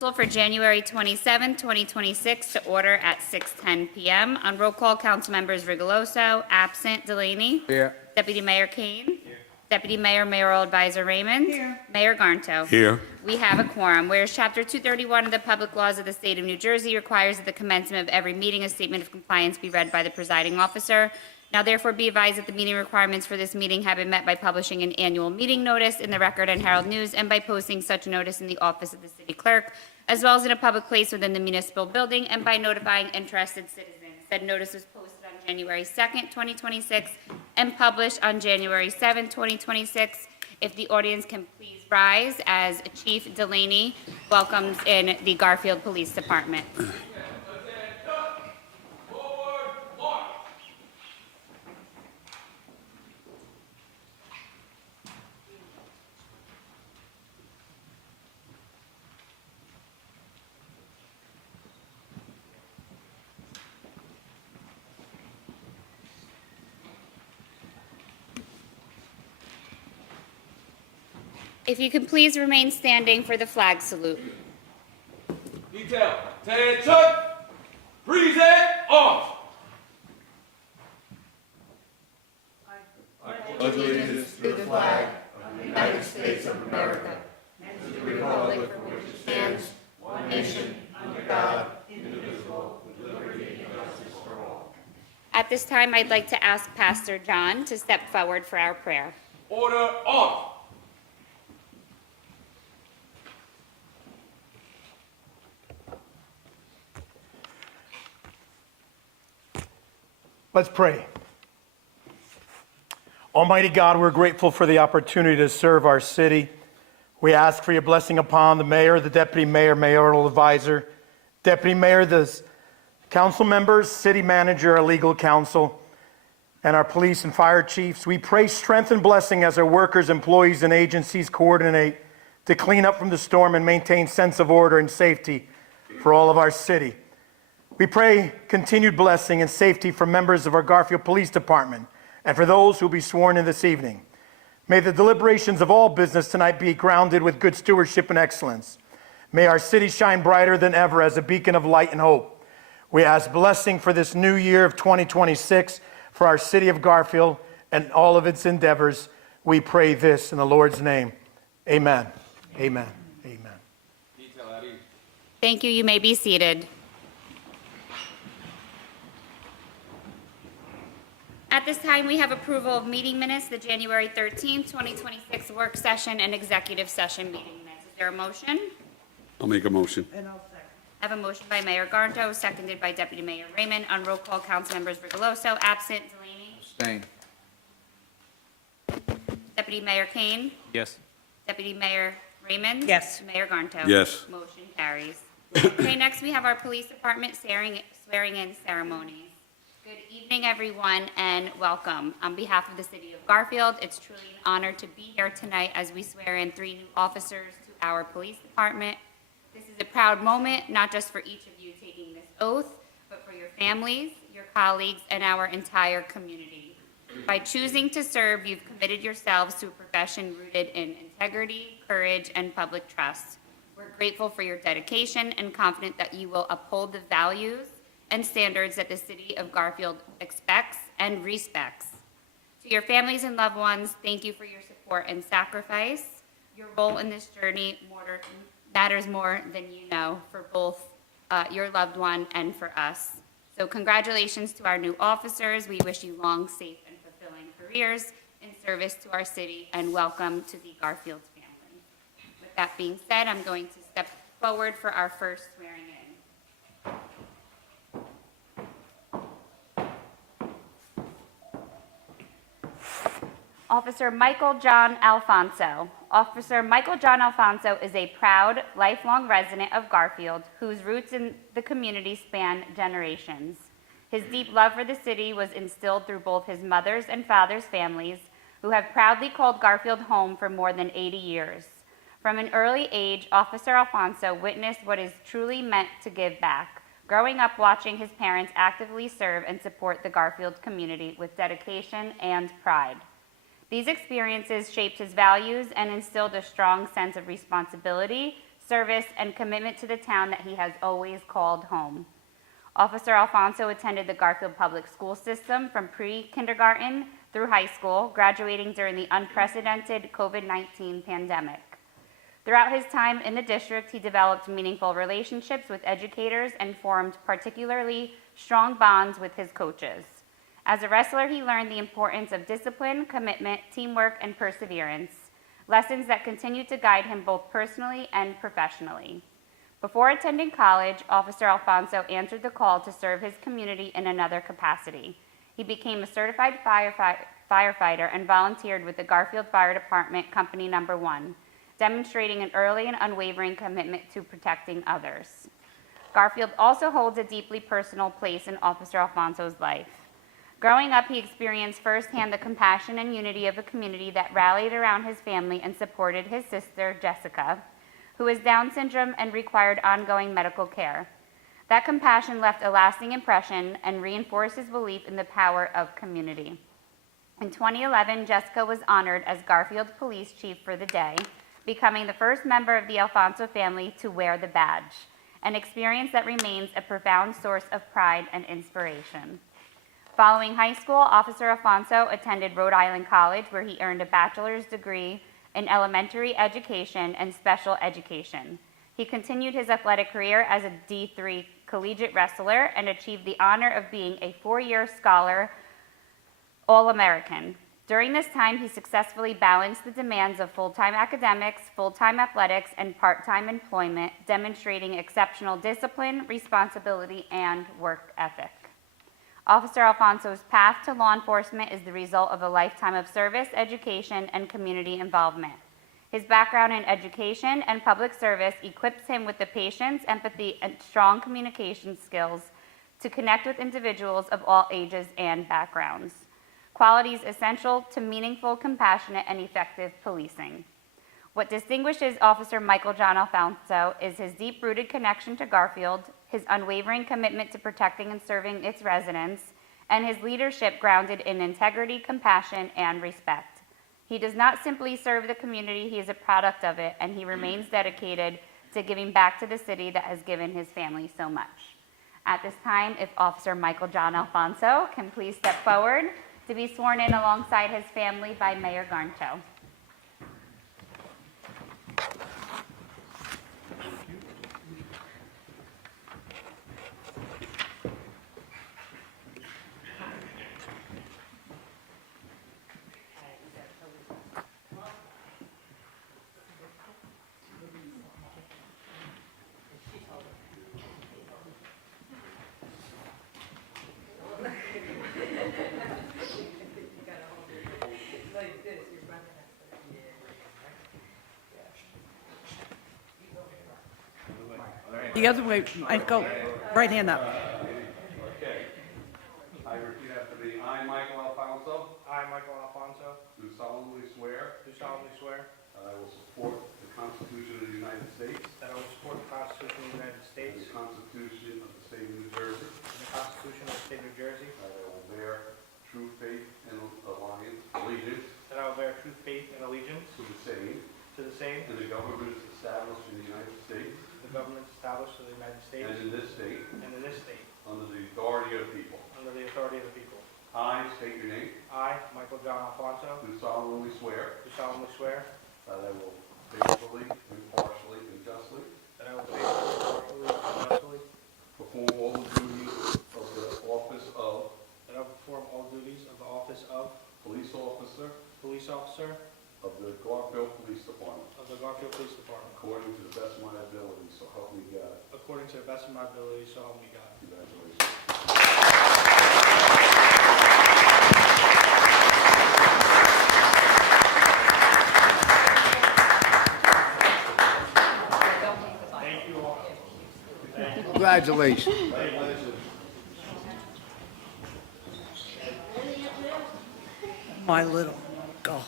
For January 27, 2026, to order at 6:10 p.m. On roll call, council members Rigoloso, absent. Delaney. Here. Deputy Mayor Kane. Here. Deputy Mayor, Mayoral Advisor Raymond. Here. Mayor Garnto. Here. We have a quorum. Whereas Chapter 231 of the Public Laws of the State of New Jersey requires at the commencement of every meeting a statement of compliance be read by the presiding officer. Now therefore be advised that the meeting requirements for this meeting have been met by publishing an annual meeting notice in the Record and Herald News and by posting such notice in the office of the city clerk, as well as in a public place within the municipal building, and by notifying interested citizens. Said notice was posted on January 2nd, 2026, and published on January 7th, 2026. If the audience can please rise as Chief Delaney welcomes in the Garfield Police Department. If you can please remain standing for the flag salute. Detail, attention, present, off. I pledge allegiance to the flag of the United States of America and to the republic for which it stands, one nation, under God, indivisible, with liberty and justice for all. At this time, I'd like to ask Pastor John to step forward for our prayer. Order, off. Let's pray. Almighty God, we're grateful for the opportunity to serve our city. We ask for your blessing upon the mayor, the deputy mayor, mayoral advisor, deputy mayor, the council members, city manager, our legal counsel, and our police and fire chiefs. We pray strength and blessing as our workers, employees, and agencies coordinate to clean up from the storm and maintain sense of order and safety for all of our city. We pray continued blessing and safety for members of our Garfield Police Department and for those who will be sworn in this evening. May the deliberations of all business tonight be grounded with good stewardship and excellence. May our city shine brighter than ever as a beacon of light and hope. We ask blessing for this new year of 2026 for our city of Garfield and all of its endeavors. We pray this in the Lord's name. Amen. Amen. Amen. Detail, Eddie. Thank you. You may be seated. At this time, we have approval of meeting minutes, the January 13th, 2026 work session and executive session meeting minutes. Is there a motion? I'll make a motion. And I'll second. I have a motion by Mayor Garnto, seconded by Deputy Mayor Raymond. On roll call, council members Rigoloso, absent. Delaney. Abstain. Deputy Mayor Kane. Yes. Deputy Mayor Raymond. Yes. Mayor Garnto. Yes. Motion carries. Okay, next we have our police department swearing in ceremonies. Good evening, everyone, and welcome. On behalf of the city of Garfield, it's truly an honor to be here tonight as we swear in 3 new officers to our police department. This is a proud moment, not just for each of you taking this oath, but for your families, your colleagues, and our entire community. By choosing to serve, you've committed yourselves to a profession rooted in integrity, courage, and public trust. We're grateful for your dedication and confident that you will uphold the values and standards that the city of Garfield expects and respects. To your families and loved ones, thank you for your support and sacrifice. Your role in this journey matters more than you know for both your loved one and for us. So congratulations to our new officers. We wish you long, safe, and fulfilling careers in service to our city, and welcome to the Garfield family. With that being said, I'm going to step forward for our first swearing in. Officer Michael John Alfonso. Officer Michael John Alfonso is a proud, lifelong resident of Garfield whose roots in the community span generations. His deep love for the city was instilled through both his mother's and father's families, who have proudly called Garfield home for more than 80 years. From an early age, Officer Alfonso witnessed what is truly meant to give back, growing up watching his parents actively serve and support the Garfield community with dedication and pride. These experiences shaped his values and instilled a strong sense of responsibility, service, and commitment to the town that he has always called home. Officer Alfonso attended the Garfield Public School System from pre-kindergarten through high school, graduating during the unprecedented COVID-19 pandemic. Throughout his time in the district, he developed meaningful relationships with educators and formed particularly strong bonds with his coaches. As a wrestler, he learned the importance of discipline, commitment, teamwork, and perseverance, lessons that continue to guide him both personally and professionally. Before attending college, Officer Alfonso answered the call to serve his community in another capacity. He became a certified firefighter and volunteered with the Garfield Fire Department Company No. 1, demonstrating an early and unwavering commitment to protecting others. Garfield also holds a deeply personal place in Officer Alfonso's life. Growing up, he experienced firsthand the compassion and unity of a community that rallied around his family and supported his sister, Jessica, who has Down syndrome and required ongoing medical care. That compassion left a lasting impression and reinforced his belief in the power of community. In 2011, Jessica was honored as Garfield Police Chief for the day, becoming the first member of the Alfonso family to wear the badge, an experience that remains a profound source of pride and inspiration. Following high school, Officer Alfonso attended Rhode Island College, where he earned a bachelor's degree in elementary education and special education. He continued his athletic career as a D3 collegiate wrestler and achieved the honor of being a 4-year scholar All-American. During this time, he successfully balanced the demands of full-time academics, full-time athletics, and part-time employment, demonstrating exceptional discipline, responsibility, and work ethic. Officer Alfonso's path to law enforcement is the result of a lifetime of service, education, and community involvement. His background in education and public service equips him with the patience, empathy, and strong communication skills to connect with individuals of all ages and backgrounds, qualities essential to meaningful, compassionate, and effective policing. What distinguishes Officer Michael John Alfonso is his deep-rooted connection to Garfield, his unwavering commitment to protecting and serving its residents, and his leadership grounded in integrity, compassion, and respect. He does not simply serve the community, he is a product of it, and he remains dedicated to giving back to the city that has given his family so much. At this time, if Officer Michael John Alfonso can please step forward to be sworn in alongside his family by Mayor Garncho. The other way, Michael, right hand up. Okay. I repeat after me. I, Michael Alfonso, I, Michael Alfonso, do solemnly swear do solemnly swear that I will support the Constitution of the United States that I will support the Constitution of the United and States the Constitution of the State of New Jersey, and the Constitution of the State of New Jersey, that I will bear true faith and allegiance that I will bear true faith and allegiance to the same to the same, and the governments established in the United States the governments established in the United States and in this state and in this state, under the authority of the people. under the authority of the people. I state your name. I, Michael John Alfonso, Do solemnly swear do solemnly swear that I will faithfully, impartially, and justly that I will faithfully, impartially, and justly, perform all the duties of the office of that I will perform all duties of the office of police officer police officer of the Garfield Police Department, of the Garfield Police Department, according to the best of my ability, so help me God. according to the best of my ability, so help me God. Congratulations. Thank you all. Congratulations. My little girl.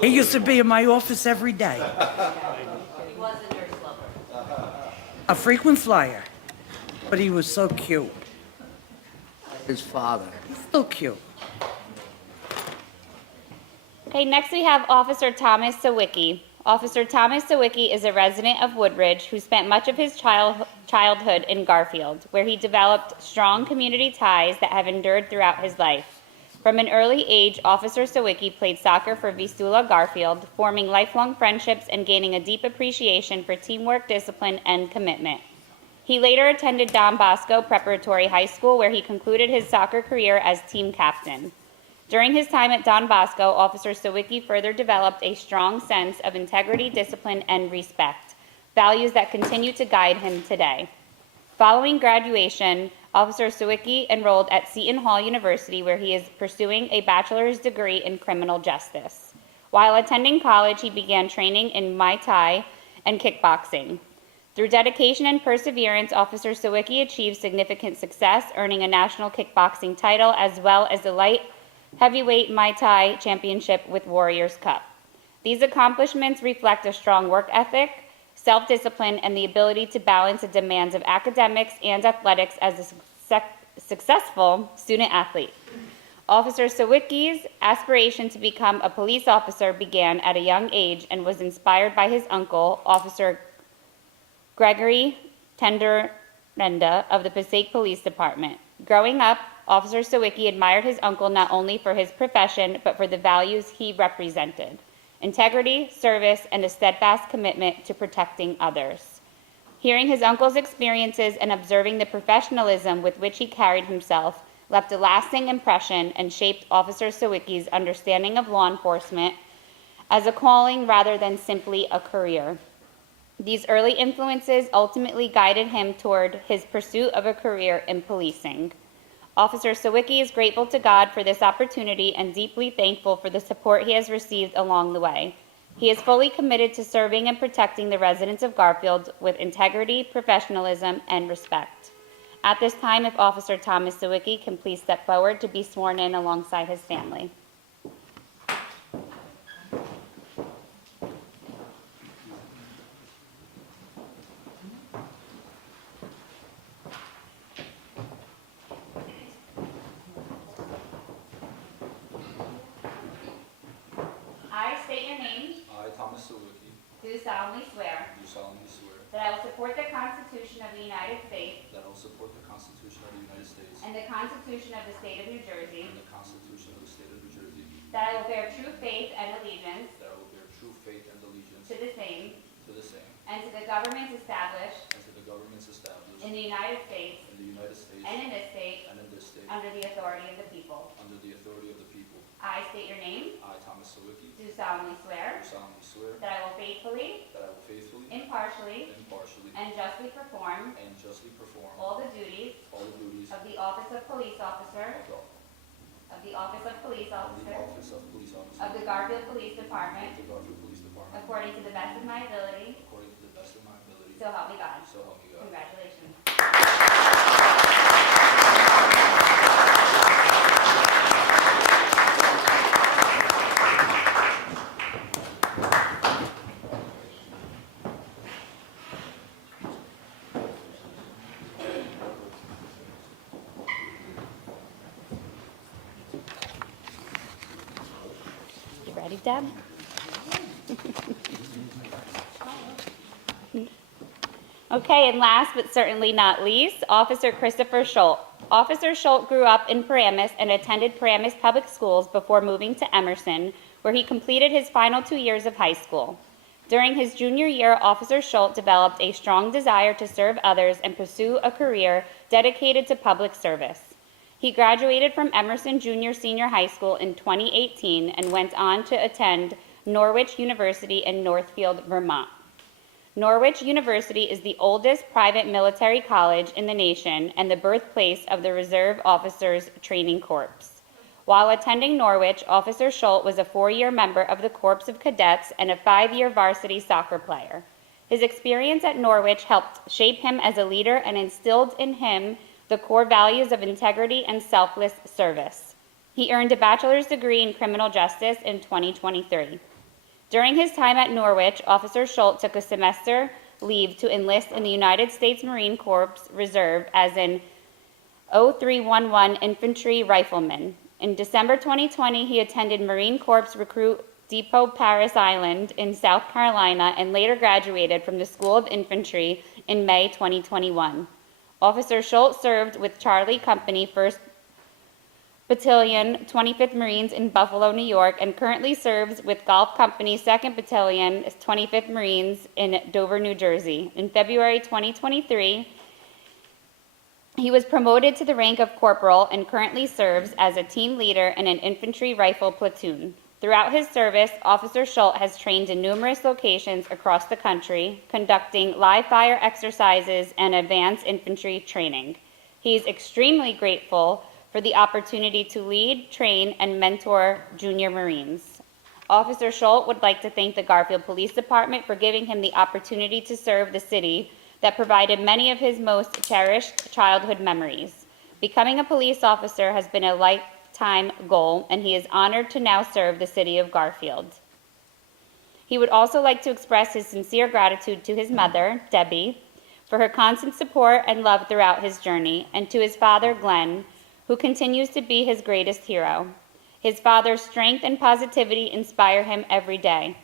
He used to be in my office every day. He was a nurse lover. A frequent flyer, but he was so cute. His father. So cute. Okay, next we have Officer Thomas Sawicki. Officer Thomas Sawicki is a resident of Woodridge who spent much of his childhood in Garfield, where he developed strong community ties that have endured throughout his life. From an early age, Officer Sawicki played soccer for Vistula Garfield, forming lifelong friendships and gaining a deep appreciation for teamwork, discipline, and commitment. He later attended Don Bosco Preparatory High School, where he concluded his soccer career as team captain. During his time at Don Bosco, Officer Sawicki further developed a strong sense of integrity, discipline, and respect, values that continue to guide him today. Following graduation, Officer Sawicki enrolled at Seton Hall University, where he is pursuing a bachelor's degree in criminal justice. While attending college, he began training in Muay Thai and kickboxing. Through dedication and perseverance, Officer Sawicki achieved significant success, earning a national kickboxing title as well as the light heavyweight Muay Thai championship with Warriors Cup. These accomplishments reflect a strong work ethic, self-discipline, and the ability to balance the demands of academics and athletics as a successful student athlete. Officer Sawicki's aspiration to become a police officer began at a young age and was inspired by his uncle, Officer Gregory Tenderenda of the Passaic Police Department. Growing up, Officer Sawicki admired his uncle not only for his profession, but for the values he represented: integrity, service, and a steadfast commitment to protecting others. Hearing his uncle's experiences and observing the professionalism with which he carried himself left a lasting impression and shaped Officer Sawicki's understanding of law enforcement as a calling rather than simply a career. These early influences ultimately guided him toward his pursuit of a career in policing. Officer Sawicki is grateful to God for this opportunity and deeply thankful for the support he has received along the way. He is fully committed to serving and protecting the residents of Garfield with integrity, professionalism, and respect. At this time, if Officer Thomas Sawicki can please step forward to be sworn in alongside his family. I state your name, I, Thomas Sawicki, do solemnly swear do solemnly swear that I will support the Constitution of the United States that I will support the Constitution of the United States and the Constitution of the State of New Jersey, and the Constitution of the State of New Jersey, that I will bear true faith and allegiance that I will bear true faith and allegiance to the same to the same and to the governments established and to the governments established in the United States in the United States and in this state and in this state under the authority of the people. under the authority of the people. I state your name, I, Thomas Sawicki, do solemnly do swear solemnly swear that I will faithfully, that I will faithfully, impartially, impartially, and justly perform and justly perform all the duties all the duties of the office of police officer of the office of police officer of the Garfield Police Department of the Garfield Police Department according to the best of my ability, according to the best of my ability, so help me God. so help me God. Congratulations. You ready, Deb? Okay, and last but certainly not least, Officer Christopher Schultz. Officer Schultz grew up in Paramus and attended Paramus Public Schools before moving to Emerson, where he completed his final 2 years of high school. During his junior year, Officer Schultz developed a strong desire to serve others and pursue a career dedicated to public service. He graduated from Emerson Junior Senior High School in 2018 and went on to attend Norwich University in Northfield, Vermont. Norwich University is the oldest private military college in the nation and the birthplace of the Reserve Officers Training Corps. While attending Norwich, Officer Schultz was a 4-year member of the Corps of Cadets and a 5-year varsity soccer player. His experience at Norwich helped shape him as a leader and instilled in him the core values of integrity and selfless service. He earned a bachelor's degree in criminal justice in 2023. During his time at Norwich, Officer Schultz took a semester leave to enlist in the United States Marine Corps Reserve as an 0311 infantry rifleman. In December 2020, he attended Marine Corps Recruit Depot Paris Island in South Carolina and later graduated from the School of Infantry in May 2021. Officer Schultz served with Charlie Company 1st Battalion, 25th Marines in Buffalo, New York, and currently serves with Golf Company 2nd Battalion, 25th Marines in Dover, New Jersey. In February 2023, he was promoted to the rank of corporal and currently serves as a team leader in an infantry rifle platoon. Throughout his service, Officer Schultz has trained in numerous locations across the country, conducting live fire exercises and advanced infantry training. He is extremely grateful for the opportunity to lead, train, and mentor junior Marines. Officer Schultz would like to thank the Garfield Police Department for giving him the opportunity to serve the city that provided many of his most cherished childhood memories. Becoming a police officer has been a lifetime goal, and he is honored to now serve the city of Garfield. He would also like to express his sincere gratitude to his mother, Debbie, for her constant support and love throughout his journey, and to his father, Glenn, who continues to be his greatest hero. His father's strength and positivity inspire him every day.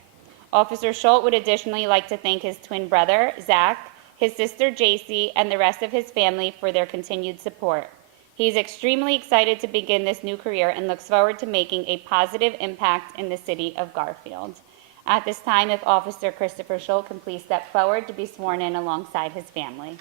Officer Schultz would additionally like to thank his twin brother, Zach, his sister, Jacy, and the rest of his family for their continued support. He is extremely excited to begin this new career and looks forward to making a positive impact in the city of Garfield. At this time, if Officer Christopher Schultz can please step forward to be sworn in alongside his family.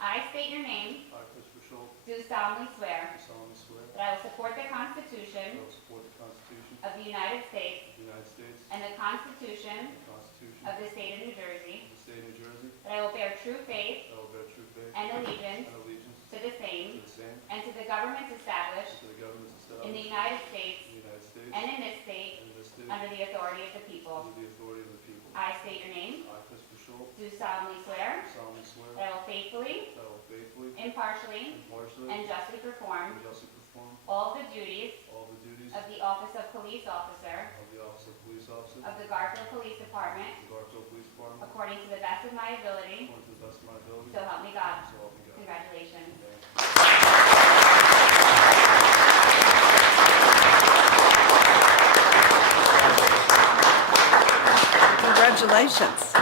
I state your name, I, Christopher Schultz, do solemnly swear do solemnly swear that I will support the that Constitution I will support the Constitution of the United States of the United States and the Constitution and the Constitution of the State of New Jersey, of the State of New Jersey, that I will bear true faith that I will bear true faith and allegiance and allegiance to the to same the same and to the governments and established to the governments in the established United States in the United States and in this state and in this state under the authority of the people. under the authority of the people. I state your name, I, Christopher Schultz, do solemnly swear do solemnly swear that I will faithfully, that I will faithfully, impartially, impartially, and justly perform and justly perform all the duties all the duties of the office of police officer of the office of police officer of the Garfield Police Department of the Garfield Police Department according to the best of my ability, according to the best of my ability. so help me God. So help me God. Congratulations. Thank you. Congratulations.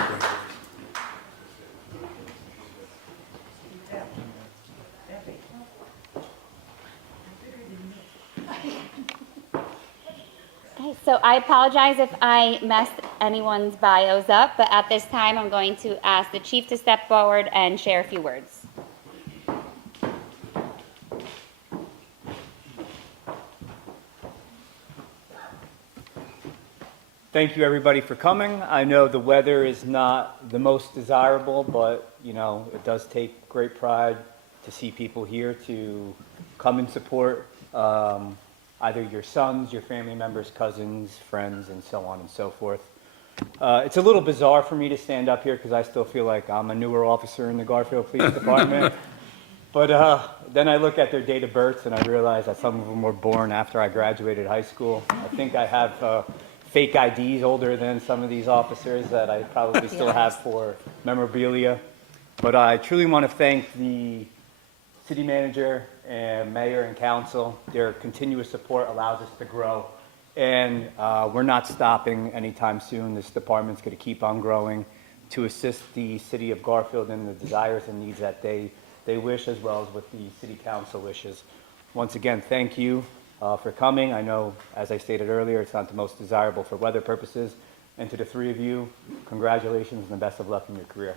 Okay, so I apologize if I messed anyone's bios up, but at this time, I'm going to ask the chief to step forward and share a few words. Thank you, everybody, for coming. I know the weather is not the most desirable, but, it does take great pride to see people here to come and support either your sons, your family members, cousins, friends, and so on and so forth. It's a little bizarre for me to stand up here because I still feel like I'm a newer officer in the Garfield Police Department. But then I look at their date of births and I realize that some of them were born after I graduated high school. I think I have fake IDs older than some of these officers that I probably still have for memorabilia. But I truly want to thank the city manager and mayor and council. Their continuous support allows us to grow. And we're not stopping anytime soon. This department's going to keep on growing to assist the city of Garfield in the desires and needs that they wish, as well as what the city council wishes. Once again, thank you for coming. I know, as I stated earlier, it's not the most desirable for weather purposes. And to the three of you, congratulations and the best of luck in your career.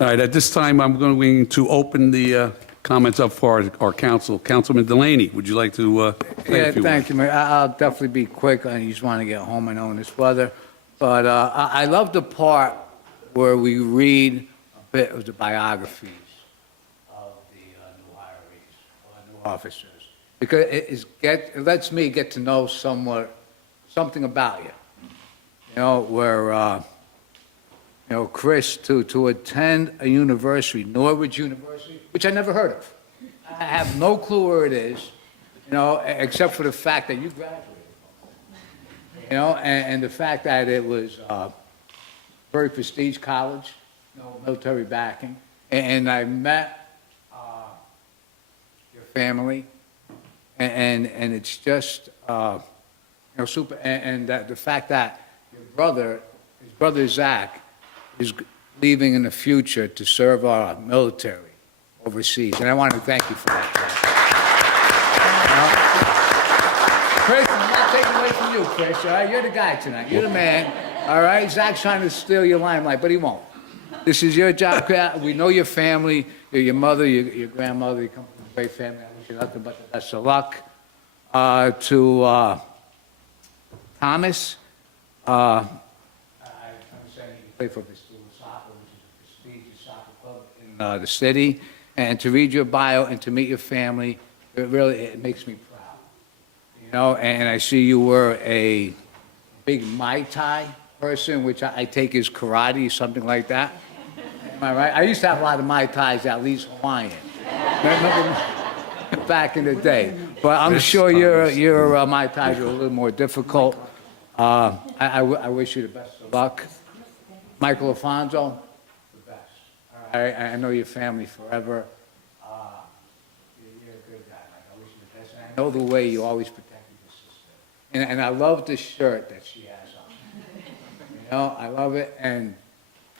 All right, at this time, I'm going to open the comments up for our council. Councilman Delaney, would you like to say a few Thank words? you, Mayor. I'll definitely be quick. I just want to get home. I know in this weather. But I love the part where we read a bit of the biographies of the new hirees or new officers. Because it lets me get to know something about you. Where Chris, to attend a university, Norwich University, which I never heard of. I have no clue where it is, except for the fact that you graduated. And the fact that it was a very prestigious college, military backing. And I met your family, and it's just, super. And that the fact that his brother Zach, is leaving in the future to serve our military overseas. And I want to thank you for that, Chris, I'm not taking away from you, Chris, all right? You're the guy tonight. You're the man, all right? Zach's trying to steal your limelight, but he won't. This is your job. We know your family, your mother, your grandmother. You come from a great family. I wish you nothing but the best of luck. To Thomas, I'm saying you play for Bristol Soccer, which is a prestigious soccer club in the city, and to read your bio and to meet your family, it makes me proud. And I see you were a big Muay Thai person, which I take as karate, something like that. Am I right? I used to have a lot of Muay Thais, at least Hawaiian. Remember back in the day. But I'm sure your Muay Thais are a little more difficult. I wish you the best of luck. Michael Alfonso, the best. All right? I know your family forever. You're a good guy, Mike. I wish you the best. And I know the way you always protected your sister. And I love the shirt that she has on. I love it. And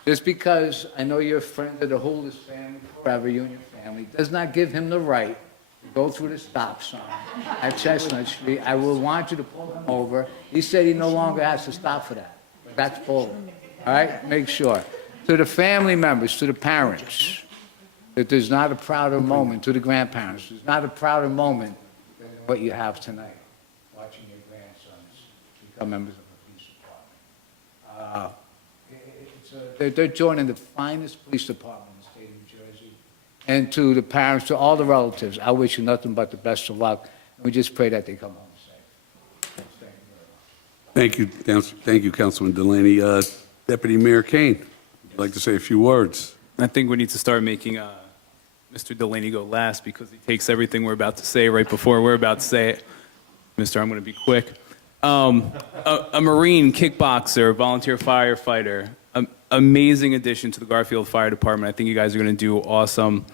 just because I know you're a friend of the Holders family forever, you and your family, does not give him the right to go through the stop sign at Chestnut Street. I will want you to pull him over. He said he no longer has to stop for that. But that's bull. All right? Make sure. To the family members, to the parents, that there's not a prouder moment, to the grandparents, there's not a prouder moment than what you have tonight, watching your grandsons become members of the police department. They're joining the finest police department in the state of New Jersey. And to the parents, to all the relatives, I wish you nothing but the best of luck. And we just pray that they come home safe. Thank you very much. Thank you, Councilman Delaney. Deputy Mayor Kane, would you like to say a few words? I think we need to start making Mr. Delaney go last because he takes everything we're about to say right before we're about to say it. Mister, I'm going to be quick. A Marine, kickboxer, volunteer firefighter, amazing addition to the Garfield Fire Department. I think you guys are going to do awesome.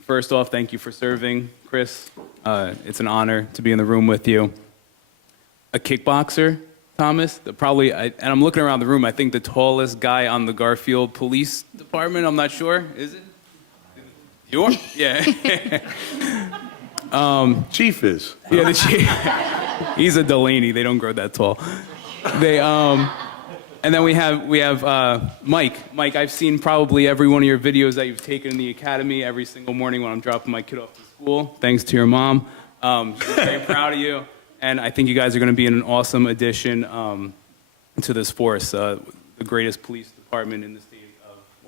First off, thank you for serving, Chris. It's an honor to be in the room with you. A kickboxer, Thomas, and I'm looking around the room, I think the tallest guy on the Garfield Police Department, I'm not sure, is it? You are? Yeah. Chief is. Yeah, the chief. He's a Delaney. They don't grow that tall. And then we have Mike. Mike, I've seen probably every one of your videos that you've taken in the academy every single morning when I'm dropping my kid off to school. Thanks to your mom. She's very proud of you. And I think you guys are going to be an awesome addition to this force, the greatest police department in the state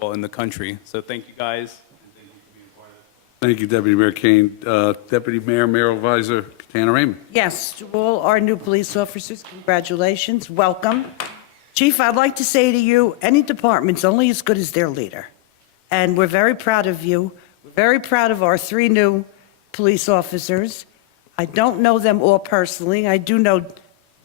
in the country. So thank you guys. And thank you for being part of it. Thank you, Deputy Mayor Kane. Deputy Mayor, Mayor Advisor Katana Raymond. Yes, to all our new police officers, congratulations, welcome. Chief, I'd like to say to you, any department's only as good as their leader. And we're very proud of you. We're very proud of our 3 new police officers. I don't know them all personally. I do know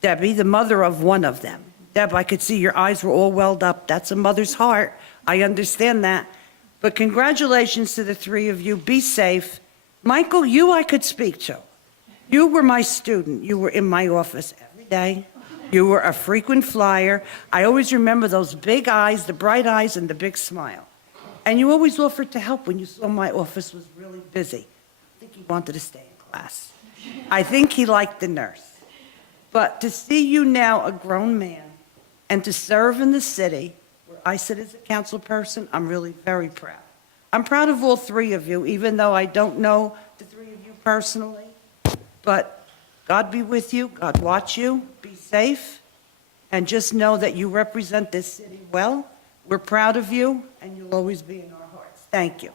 Debbie, the mother of one of them. Deb, I could see your eyes were all welled up. That's a mother's heart. I understand that. But congratulations to the 3 of you. Be safe. Michael, you I could speak to. You were my student. You were in my office every day. You were a frequent flyer. I always remember those big eyes, the bright eyes, and the big smile. And you always offered to help when you saw my office was really busy. I think he wanted to stay in class. I think he liked the nurse. But to see you now a grown man and to serve in the city where I sit as a council person, I'm really very proud. I'm proud of all 3 of you, even though I don't know the 3 of you personally. But God be with you, God watch you, be safe, and just know that you represent this city well. We're proud of you, and you'll always be in our hearts. Thank you.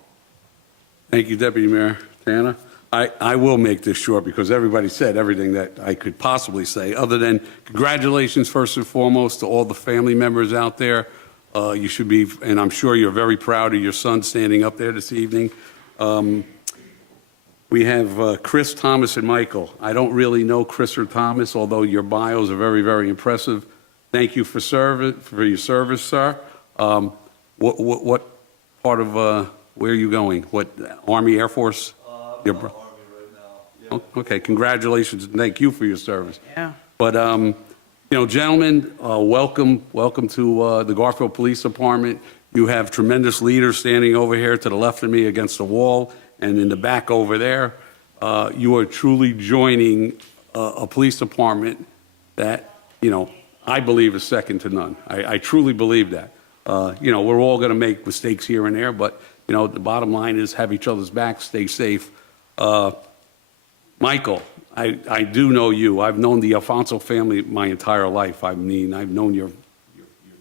Thank you, Deputy Mayor Katana. I will make this short because everybody said everything that I could possibly say, other than congratulations first and foremost to all the family members out there. You should be, and I'm sure you're very proud of your son standing up there this evening. We have Chris, Thomas, and Michael. I don't really know Chris or Thomas, although your bios are very, very impressive. Thank you for your service, sir. What part of where are you going? What Army, Air Force? I'm in the Army right now. Yeah. Okay, congratulations and thank you for your service. Yeah. But gentlemen, welcome to the Garfield Police Department. You have tremendous leaders standing over here to the left of me against the wall, and in the back over there. You are truly joining a police department that, I believe is second to none. I truly believe that. We're all going to make mistakes here and there, but, the bottom line is have each other's backs, stay safe. Michael, I do know you. I've known the Alfonso family my entire life. I mean, I've known your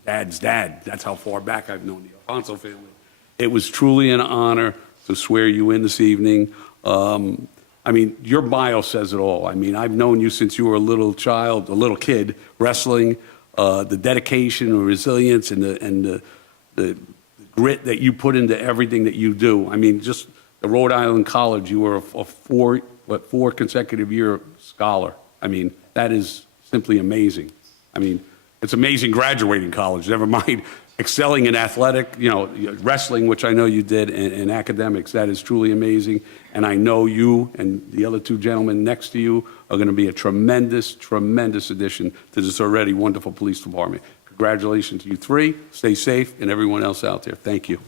dad's dad. That's how far back I've known the Alfonso family. It was truly an honor to swear you in this evening. Your bio says it all. I've known you since you were a little kid, wrestling, the dedication and resilience and the grit that you put into everything that you do. Just the Rhode Island College, you were a four consecutive year scholar. That is simply amazing. It's amazing graduating college, never mind excelling in athletic, wrestling, which I know you did, and academics. That is truly amazing. And I know you and the other two gentlemen next to you are going to be a tremendous, tremendous addition to this already wonderful police department. Congratulations to you three. Stay safe, and everyone else out there. Thank you.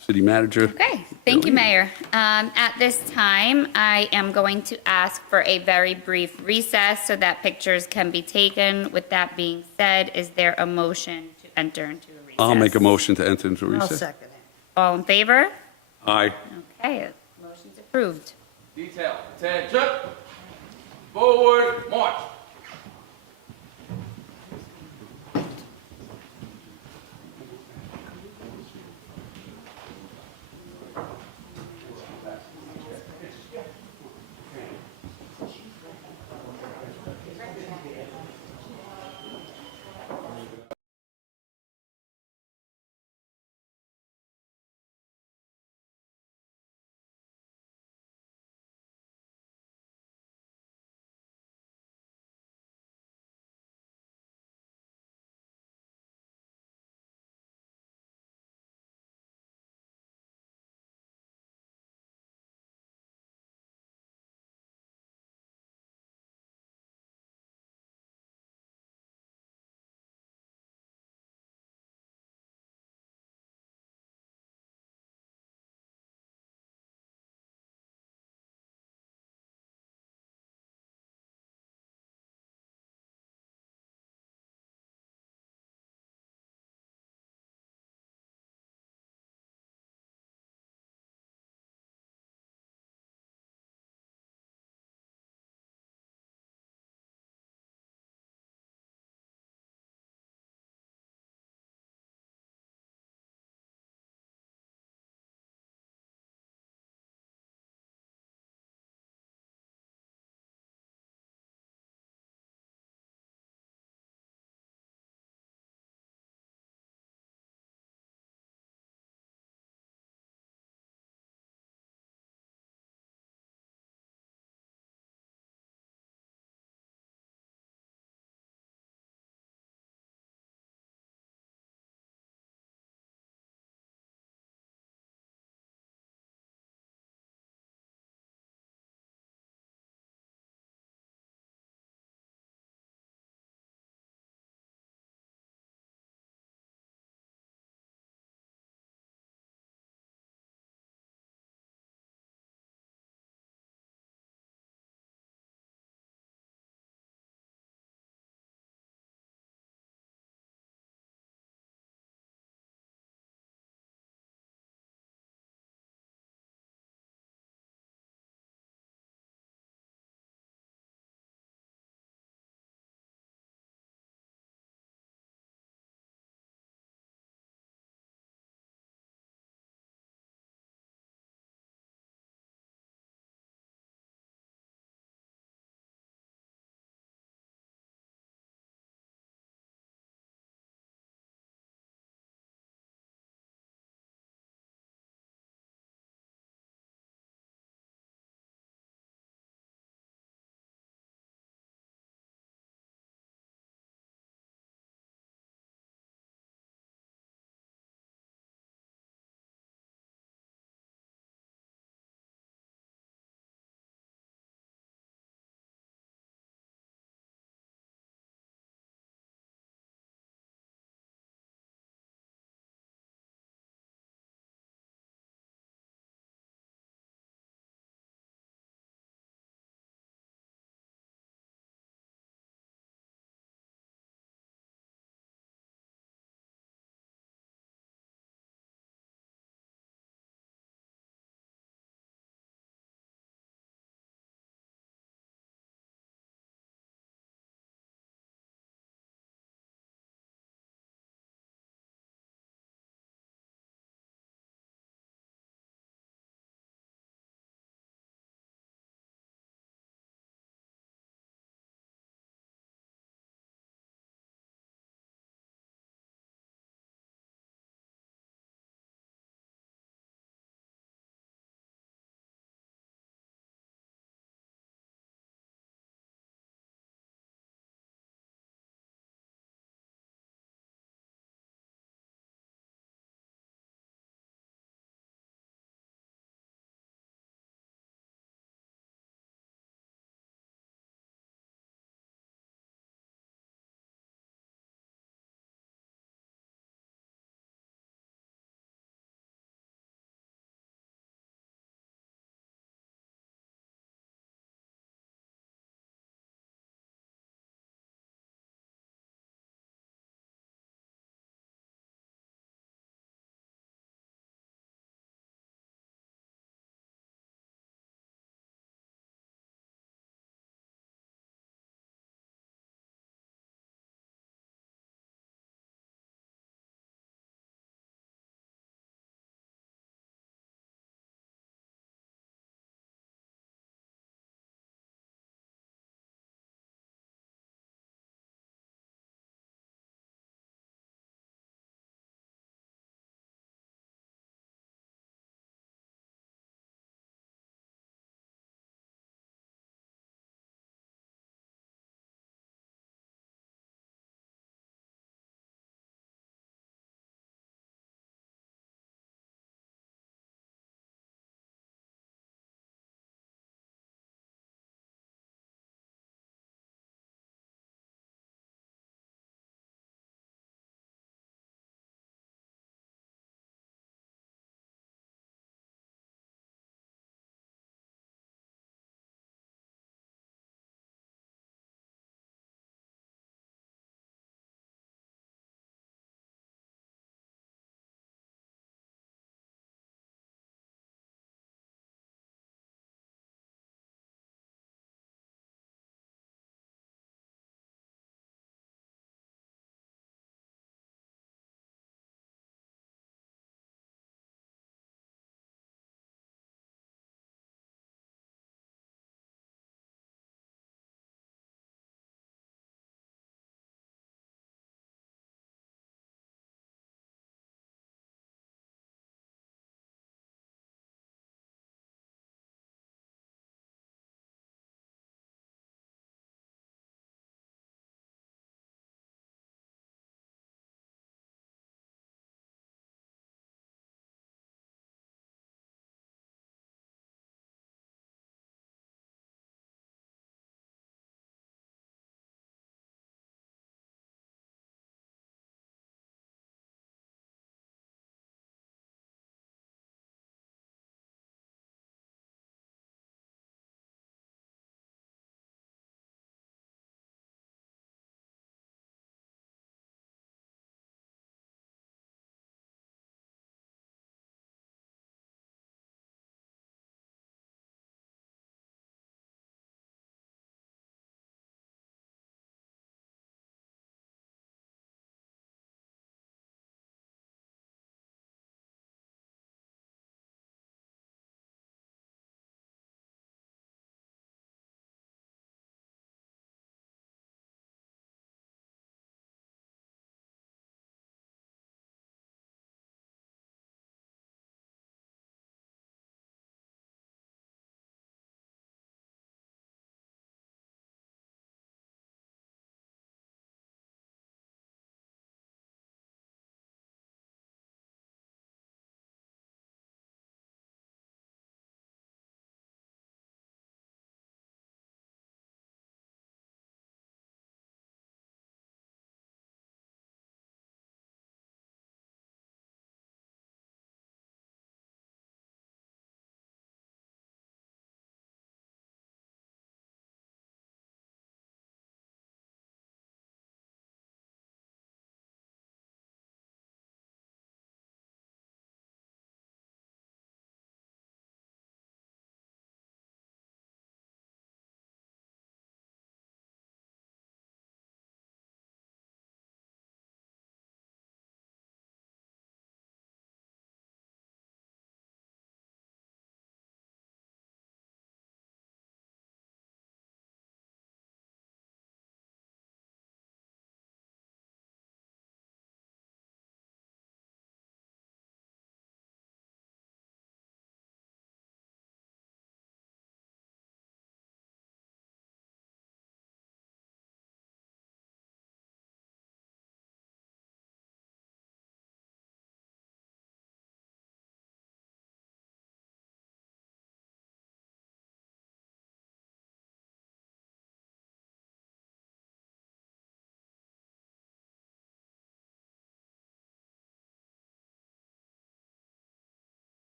City Manager. Okay, thank you, Mayor. At this time, I am going to ask for a very brief recess so that pictures can be taken. With that being said, is there a motion to enter into a recess? I'll make a motion to enter into I'll recess. second it. All in favor? Aye. Okay, motion's approved. Detail, attention, forward, march.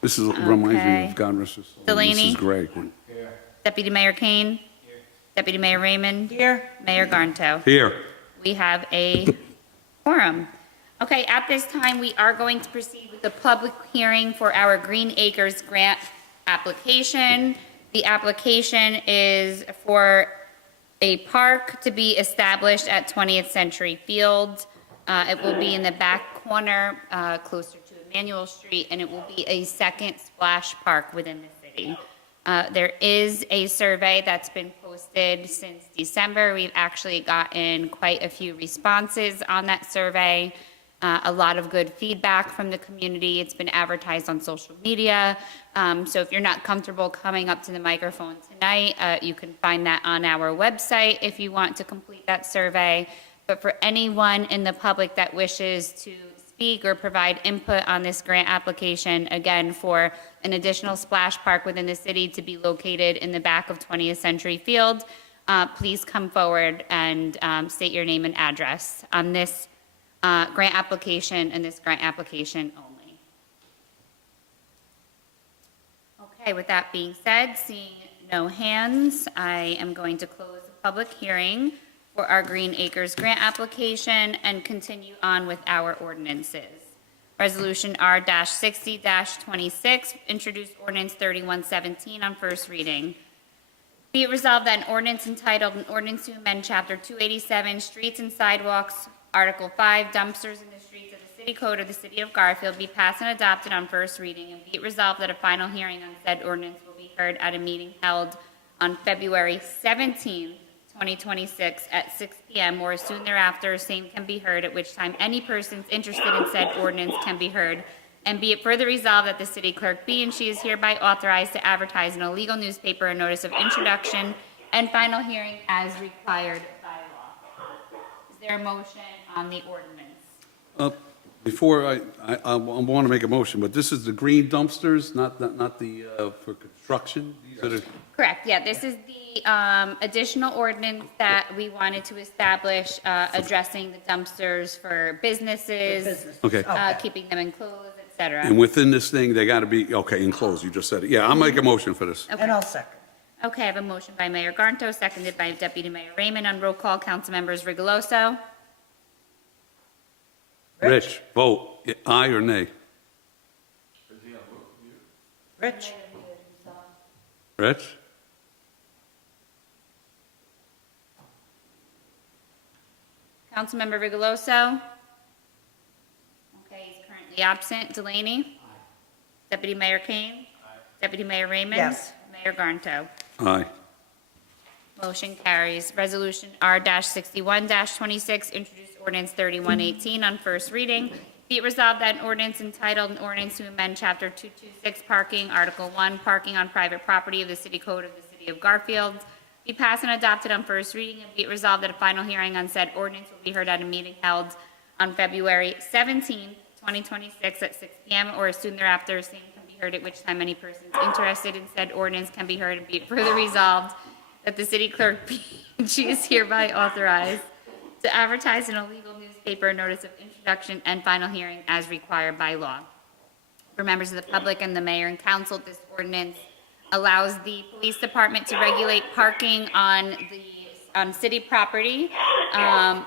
This reminds me Okay. of God rest his soul. Delaney? Mrs. Gray. Deputy Mayor Kane? Deputy Mayor Raymond? Here. Mayor Garnto? Here. We have a quorum. Okay, at this time, we are going to proceed with the public hearing for our Green Acres grant application. The application is for a park to be established at 20th Century Field. It will be in the back corner, closer to Emmanuel Street, and it will be a second splash park within the city. There is a survey that's been posted since December. We've actually gotten quite a few responses on that survey. A lot of good feedback from the community. It's been advertised on social media. So if you're not comfortable coming up to the microphone tonight, you can find that on our website if you want to complete that survey. But for anyone in the public that wishes to speak or provide input on this grant application, again, for an additional splash park within the city to be located in the back of 20th Century Field, please come forward and state your name and address on this grant application and this grant application only. Okay, with that being said, seeing no hands, I am going to close the public hearing for our Green Acres grant application and continue on with our ordinances. Resolution R-60-26, introduced ordinance 3117 on first reading. Be it resolved that an ordinance entitled, an ordinance to amend Chapter 287, Streets and Sidewalks, Article 5, Dumpsters in the Streets of the City Code of the City of Garfield be passed and adopted on first reading, and be it resolved that a final hearing on said ordinance will be heard at a meeting held on February 17, 2026 at 6 p.m. or as soon thereafter, same can be heard, at which time any persons interested in said ordinance can be heard. And be it further resolved that the city clerk be and she is hereby authorized to advertise in a legal newspaper a notice of introduction and final hearing as required by law. Is there a motion on the ordinance? Before I want to make a motion, but this is the green dumpsters, not the, for construction? These are the, Correct, yeah, this is the additional ordinance that we wanted to establish addressing the dumpsters for businesses, okay. keeping them enclosed, et cetera. And within this thing, they got to be, okay, enclosed, you just said it. Yeah, I'll make a motion for this. And I'll second. Okay, I have a motion by Mayor Garnto, seconded by Deputy Mayor Raymond. On roll call, council members Rigoloso, Rich, vote, aye or nay? Rich? Rich? Councilmember Rigoloso. Okay, he's currently absent. Delaney? Deputy Mayor Kane? Deputy Mayor Raymond? Yes. Mayor Garnto. Aye. Motion carries. Resolution R-61-26, introduced ordinance 3118 on first reading. Be it resolved that an ordinance entitled, an ordinance to amend Chapter 226 Parking, Article 1, Parking on Private Property of the City Code of the City of Garfield, be passed and adopted on first reading, and be it resolved that a final hearing on said ordinance will be heard at a meeting held on February 17, 2026 at 6 p.m. or as soon thereafter, same can be heard, at which time any persons interested in said ordinance can be heard, and be it further resolved that the city clerk be and she is hereby authorized to advertise in a legal newspaper a notice of introduction and final hearing as required by law. For members of the public and the mayor and council, this ordinance allows the police department to regulate parking on city property,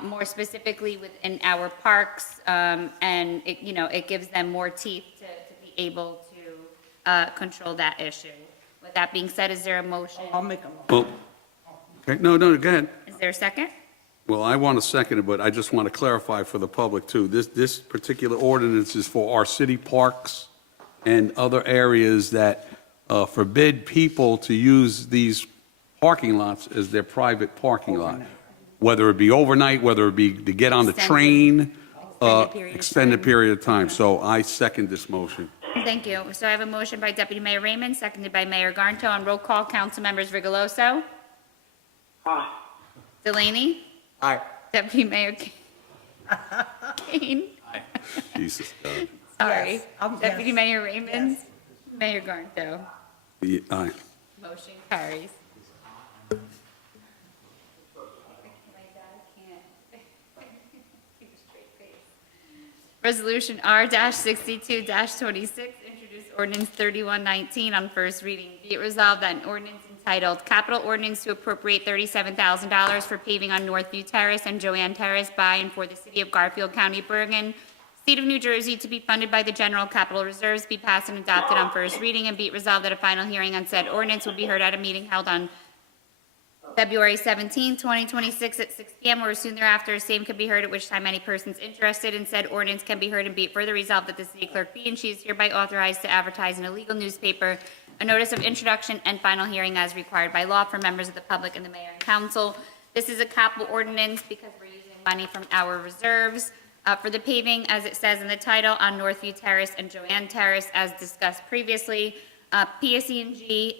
more specifically within our parks, and it gives them more teeth to be able to control that issue. With that being said, is there a motion? I'll make a motion. Well, okay, no, go ahead. Is there a second? Well, I want to second it, but I just want to clarify for the public too. This particular ordinance is for our city parks and other areas that forbid people to use these parking lots as their private parking lot. Whether it be overnight, whether it be to get on the train, extended period of time. So I second this motion. Thank you. So I have a motion by Deputy Mayor Raymond, seconded by Mayor Garnto. On roll call, council members Rigoloso. Aye. Delaney. Aye. Deputy Mayor Kane. Jesus God. Sorry. Yes. Deputy Yes. Mayor Raymond. Yes. Mayor Garnto. Yeah, aye. Motion carries. Resolution R-62-26, introduced ordinance 3119 on first reading. Be it resolved that an ordinance entitled Capital Ordinance to Appropriate $37,000 for paving on Northview Terrace and Joanne Terrace by and for the city of Garfield, County of Bergen, State of New Jersey, to be funded by the general capital reserves, be passed and adopted on first reading, and be it resolved that a final hearing on said ordinance will be heard at a meeting held on February 17, 2026 at 6 p.m. or soon thereafter, same can be heard, at which time any persons interested in said ordinance can be heard, and be it further resolved that the city clerk be and she is hereby authorized to advertise in a legal newspaper a notice of introduction and final hearing as required by law for members of the public and the mayor and council. This is a capital ordinance because we're using money from our reserves for the paving, as it says in the title, on Northview Terrace and Joanne Terrace, as discussed previously. PSE&G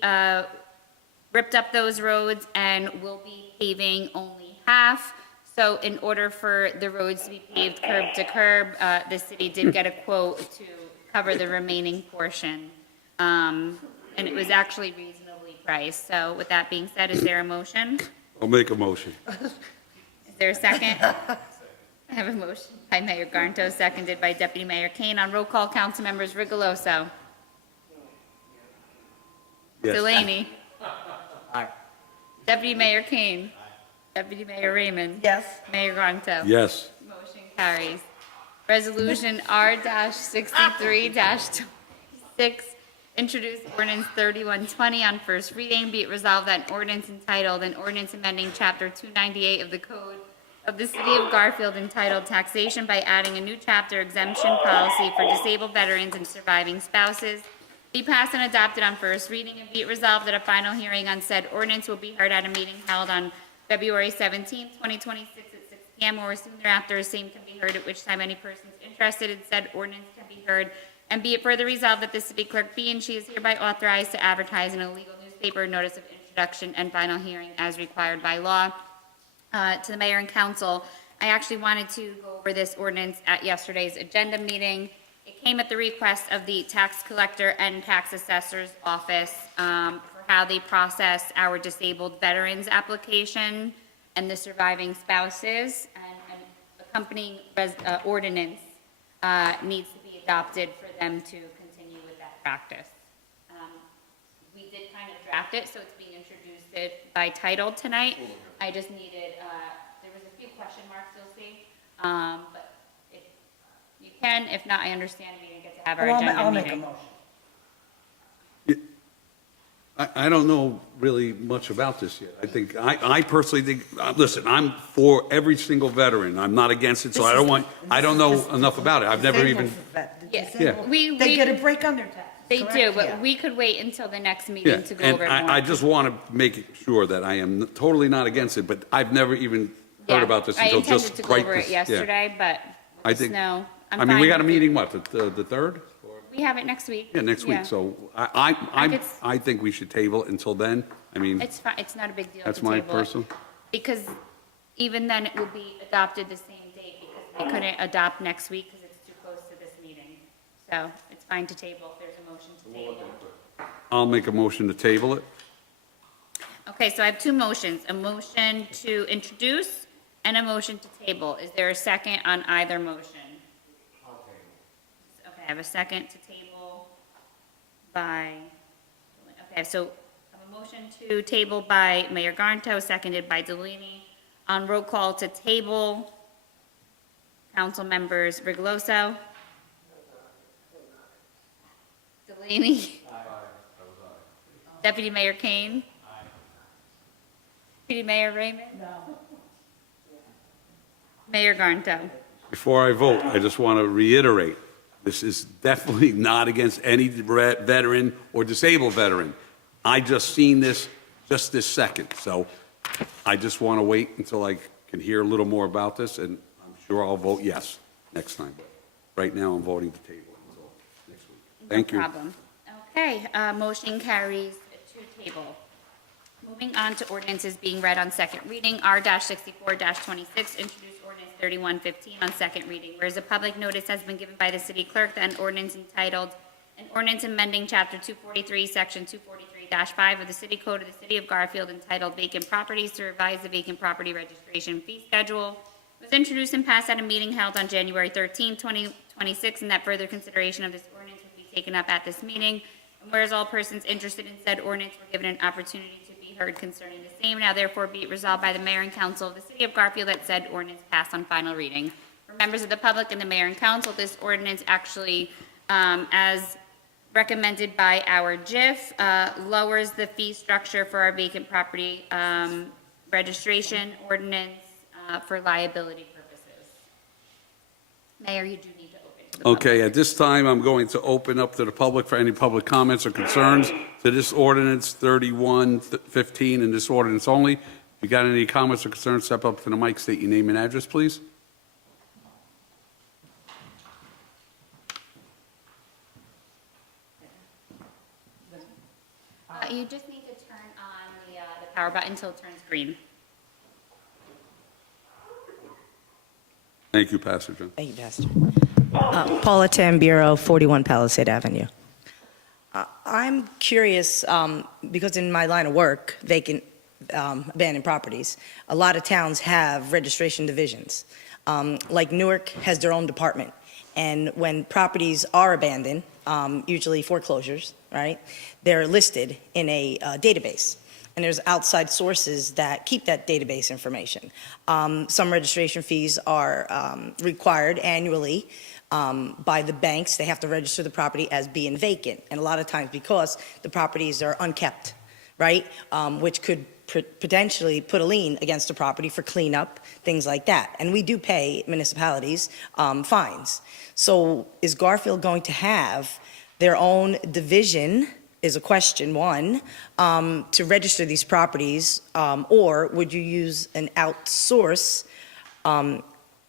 ripped up those roads and will be paving only half. So in order for the roads to be paved curb to curb, the city did get a quote to cover the remaining portion. And it was actually reasonably priced. So with that being said, is there a motion? I'll make a motion. Is there a second? I have a motion by Mayor Garnto, seconded by Deputy Mayor Kane. On roll call, council members Rigoloso. Yes. Delaney. Aye. Deputy Mayor Kane. Deputy Mayor Raymond. Yes. Mayor Garnto. Yes. Motion carries. Resolution R-63-26, introduced ordinance 3120 on first reading. Be it resolved that an ordinance entitled, an ordinance amending Chapter 298 of the Code of the City of Garfield entitled Taxation by adding a new chapter exemption policy for disabled veterans and surviving spouses, be passed and adopted on first reading, and be it resolved that a final hearing on said ordinance will be heard at a meeting held on February 17, 2026 at 6 p.m. or soon thereafter, the same can be heard, at which time any persons interested in said ordinance can be heard. And be it further resolved that the city clerk be and she is hereby authorized to advertise in a legal newspaper notice of introduction and final hearing as required by law. To the mayor and council, I actually wanted to go over this ordinance at yesterday's agenda meeting. It came at the request of the tax collector and tax assessor's office for how they process our disabled veterans application and the surviving spouses, and an accompanying ordinance needs to be adopted for them to continue with that practice. We did kind of draft it, so it's being introduced by title tonight. I just needed, there was a few question marks you'll see, but if you can, if not, I understand we didn't get to have our agenda I'll make a meeting. motion. I don't know really much about this yet. I personally think, listen, I'm for every single veteran. I'm not against it, so I don't know enough about it. I've never even, Yeah. They get a break on their taxes. They correct? do, Yeah. but we could wait until the next yeah. meeting to go And over it more. I just want to make sure that I am totally not against it, but I've never even heard Yeah, about this I until intended just to go right over this. it yeah. yesterday, but I just think, know, I'm I mean, we fine got a with it. meeting, what, the 3rd? We have it next week. Yeah, next Yeah. week, so I could- I think we should table it until then. I mean, It's fine, it's not a big deal to that's table my it. personal. Because even then, it will be adopted the same date, because they couldn't adopt next week because it's too close to this meeting. So it's fine to table if there's a motion to table. I'll make a motion to table it. Okay, so I have two motions, a motion to introduce and a motion to table. Is there a second on either motion? Okay, I have a second to table by, okay, so I have a motion to table by Mayor Garnto, seconded by Delaney. On roll call to table, council members Rigoloso. Delaney. Deputy Mayor Kane. Deputy Mayor Raymond. No. Mayor Garnto. Before I vote, I just want to reiterate, this is definitely not against any veteran or disabled veteran. I just seen this just this second, so I just want to wait until I can hear a little more about this, and I'm sure I'll vote yes next time. But right now, I'm voting to table until next week. Thank you. No problem. Okay, motion carries to table. Moving on to ordinances being read on second reading, R-64-26, introduced ordinance 3115 on second reading. Whereas a public notice has been given by the city clerk that an ordinance entitled, an ordinance amending Chapter 243, Section 243-5 of the City Code of the City of Garfield entitled Vacant Properties to revise the vacant property registration fee schedule was introduced and passed at a meeting held on January 13, 2026, and that further consideration of this ordinance would be taken up at this meeting. And whereas all persons interested in said ordinance were given an opportunity to be heard concerning the same, now therefore be it resolved by the mayor and council of the city of Garfield that said ordinance pass on final reading. For members of the public and the mayor and council, this ordinance actually, as recommended by our JIF, lowers the fee structure for our vacant property registration ordinance for liability purposes. Mayor, you do need to open to the public. Okay, at this time, I'm going to open up to the public for any public comments or concerns to this ordinance 3115 and this ordinance only. If you got any comments or concerns, step up to the mic, state your name and address, please. You just need to turn on the power button until it turns green. Thank you, Pastor John. Thank you, Pastor. Paula Tamburo, 41 Palisade Avenue. I'm curious, because in my line of work, vacant, abandoned properties, a lot of towns have registration divisions. Like Newark has their own department. And when properties are abandoned, usually foreclosures, right, they're listed in a database. And there's outside sources that keep that database information. Some registration fees are required annually by the banks. They have to register the property as being vacant. And a lot of times because the properties are unkept, right, which could potentially put a lien against the property for cleanup, things like that. And we do pay municipalities fines. So is Garfield going to have their own division, is a question one, to register these properties, or would you use an outsource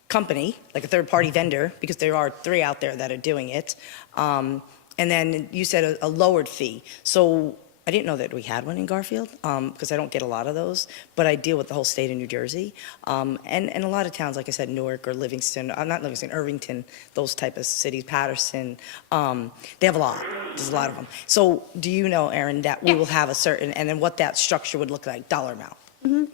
company, like a third-party vendor, because there are 3 out there that are doing it, and then you said a lowered fee. So I didn't know that we had one in Garfield, because I don't get a lot of those, but I deal with the whole state of New Jersey. And a lot of towns, like I said, Newark or Livingston, not Livingston, Irvington, those type of cities, Patterson, they have a lot. There's a lot of them. So do you know, Erin, that we will have a certain, and then what that structure would look like, dollar amount?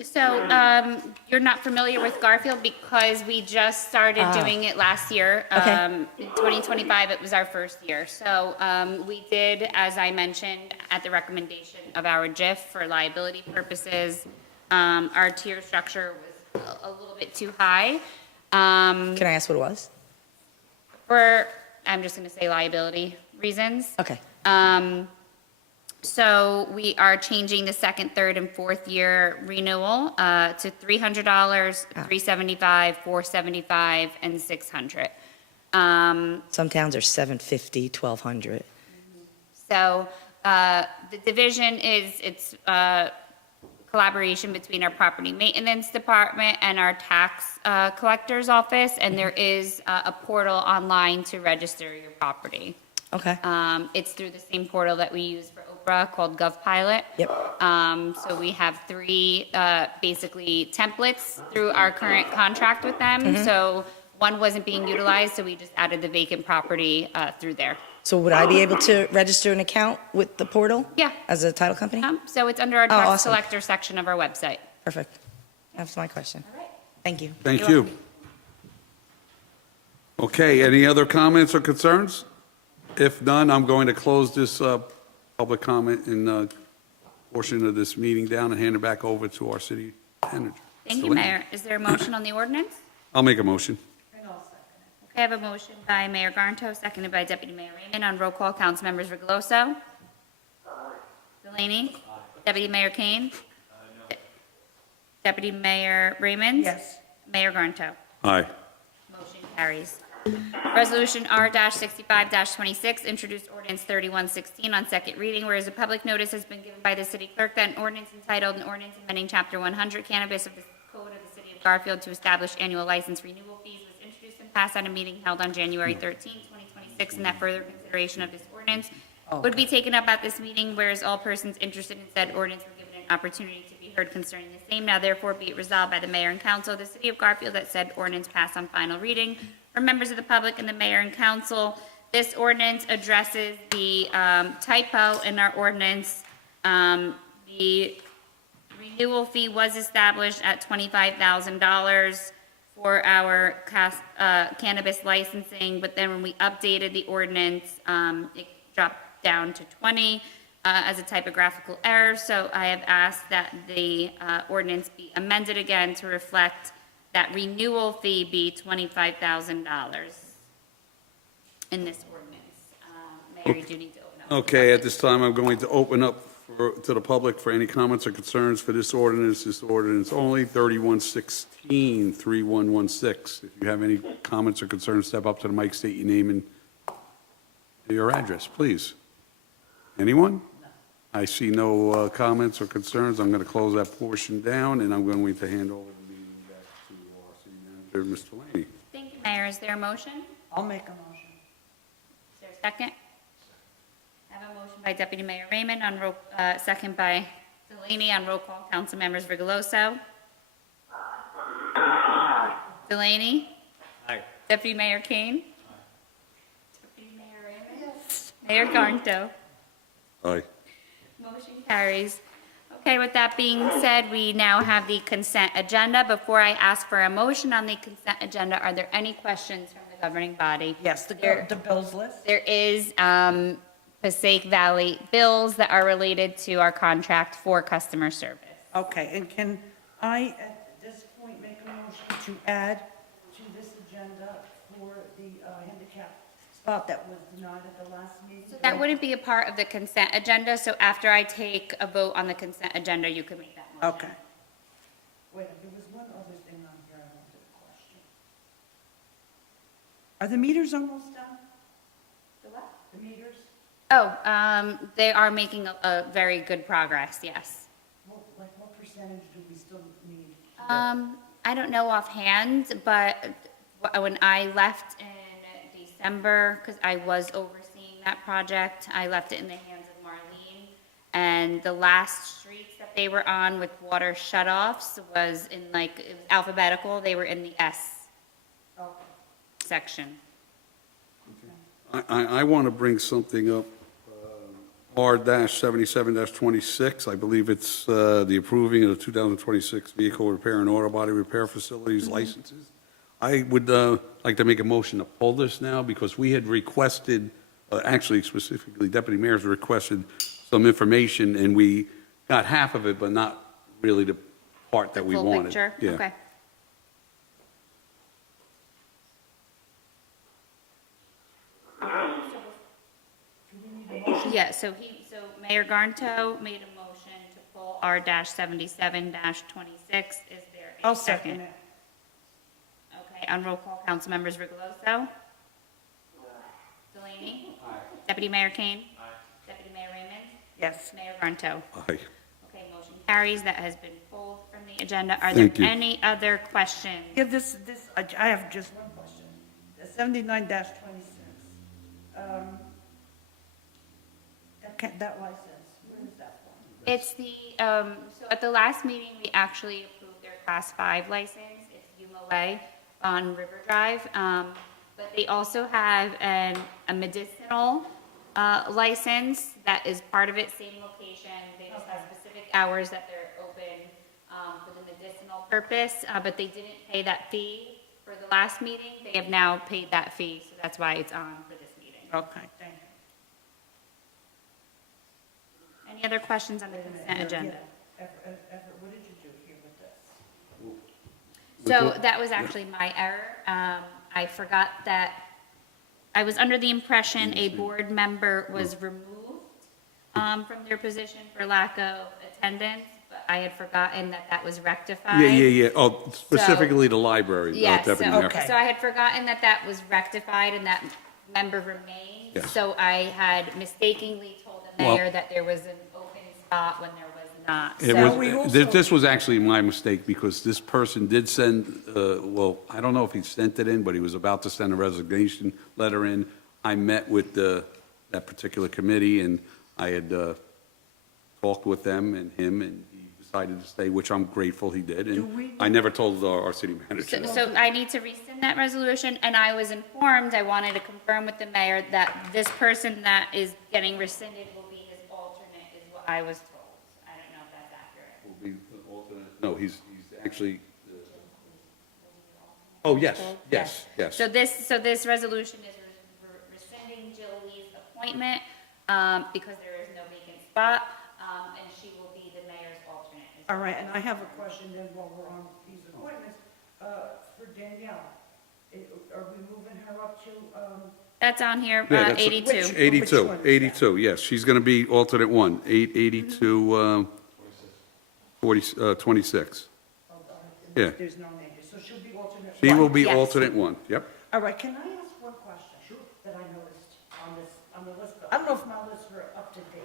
So you're not familiar with Garfield because we just started doing it last year. Okay. In 2025, it was our first year. So we did, as I mentioned, at the recommendation of our JIF for liability purposes, our tier structure was a little bit too high. Can I ask what it was? I'm just going to say liability reasons. Okay. So we are changing the second, third, and fourth year renewal to $300, $375, $475, and $600. Some towns are $750, $1,200. So the division it's collaboration between our property maintenance department and our tax collector's office, and there is a portal online to register your property. Okay. It's through the same portal that we use for Oprah called GovPilot. Yep. So we have 3 basically templates through our current contract with them. Mm-hmm. So one wasn't being utilized, so we just added the vacant property through there. So would I be able to register an account with the portal? Yeah. As a title company? So it's under our tax awesome. collector section of our website. Perfect. That's my question. All right. Thank you. Thank You're you. welcome. Okay, any other comments or concerns? If none, I'm going to close this public comment and portion of this meeting down and hand it back over to our city manager. Thank you, Mayor. Is there a motion on the ordinance? I'll make a motion. Okay, I have a motion by Mayor Garnto, seconded by Deputy Mayor Raymond. On roll call, council members Regoso? Delaney? Deputy Mayor Kane? Deputy Mayor Raymond? Yes. Mayor Garnto? Aye. Motion carries. Resolution R-65-26, introduced ordinance 3116 on second reading, whereas a public notice has been given by the city clerk that an ordinance entitled an ordinance amending chapter 100 cannabis of the code of the city of Garfield to establish annual license renewal fees was introduced and passed at a meeting held on January 13, 2026, and that further consideration of this ordinance would be taken up at this meeting, whereas all persons interested in said ordinance were given an opportunity to be heard concerning the same. Now therefore be it resolved by the mayor and council of the city of Garfield that said ordinance pass on final reading. For members of the public and the mayor and council, this ordinance addresses the typo in our ordinance. The renewal fee was established at $25,000 for our cannabis licensing, but then when we updated the ordinance, it dropped down to 20 as a typographical error. So I have asked that the ordinance be amended again to reflect that renewal fee be $25,000 in this ordinance. Mayor, you do need to open up. Okay, at this time, I'm going to open up to the public for any comments or concerns for this ordinance only, 3116-3116. If you have any comments or concerns, step up to the mic, state your name and your address, please. Anyone? I see no comments or concerns. I'm going to close that portion down, and I'm going to hand over the meeting back to our city manager, Mr. Laney. Thank you, Mayor. Is there a motion? I'll make a motion. Is there a second? I have a motion by Deputy Mayor Raymond second by Delaney on roll call. Council members Rigoloso. Delaney. Aye. Deputy Mayor Kane. Deputy Mayor Raymond. Mayor Garnto. Aye. Motion carries. Okay, with that being said, we now have the consent agenda. Before I ask for a motion on the consent agenda, are there any questions from the governing body? Yes, the bills list. There is Passaic Valley bills that are related to our contract for customer service. Okay, and can I, at this point, make a motion to add to this agenda for the handicap spot that was denied at the last meeting? So that wouldn't be a part of the consent agenda, so after I take a vote on the consent agenda, you can make that motion. Okay. Wait, there was one other thing on here I wanted to question. Are the meters almost done? The what? The meters? Oh, they are making a very good progress, yes. What percentage do we still need? I don't know offhand, but when I left in December, because I was overseeing that project, I left it in the hands of Marlene. And the last streets that they were on with water shutoffs was in it was alphabetical, they were in the S section. I want to bring something up, R-77-26. I believe it's the approving of the 2026 vehicle repair and auto body repair facilities licenses. I would like to make a motion to pull this now because we had requested, actually specifically Deputy Mayor's requested some information and we got half of it, but not really the part that we Full wanted. picture? Yeah. Okay. Yeah, so Mayor Garnto made a motion to pull R-77-26. Is there a I'll second it. Okay, on roll call, council members Rigoloso. Delaney. Deputy Mayor Kane. Deputy Mayor Raymond. Yes. Mayor Garnto. Aye. Okay, motion carries. That has been pulled from the agenda. Are there Thank you. any other questions? Yeah, I have just one question. The 79-26, that license, where is that from? It's the, so at the last meeting, we actually approved their Class 5 license. It's UMOA on River Drive. But they also have a medicinal license that is part of it, same location. They just have specific hours that they're open for the medicinal purpose, but they didn't pay that fee for the last meeting. They have now paid that fee, so that's why it's on for this meeting. Okay, thank you. Any other questions on the consent agenda? Everett, what did you do here with this? So that was actually my error. I forgot that, I was under the impression a board member was removed from their position for lack of attendance, but I had forgotten that that was rectified. Yeah. Oh, specifically the library, Yes, Deputy so, Mayor. Okay. so I had forgotten that that was rectified and that member remained. Yes. So I had mistakenly told the Well- mayor that there was an open spot when there was not. It So- we was, also- this was actually my mistake because this person did send, well, I don't know if he sent it in, but he was about to send a resignation letter in. I met with that particular committee and I had talked with them and him and he decided to stay, which I'm grateful he did. And I never told our city manager. So I need to rescind that resolution, and I was informed, I wanted to confirm with the mayor that this person that is getting rescinded will be his alternate, is what I was told. I don't know if that's accurate. Will be the alternate. No, he's actually, oh, yes. So this resolution is rescinding Jill Lee's appointment. because there is no vacant spot, and she will be the mayor's alternate. All right, and I have a question then while we're on these appointments, for Danielle. Are we moving her up to, That's on here, Yeah, that's- 82. Which 82, one is that? 82, yes, she's going to be alternate one, 82, 26. Yeah. There's no name, so she'll be alternate She one. will be Yes. alternate one, yep. All right, can I ask one question? Sure. That I noticed on the list, I don't know if my lists were up to date.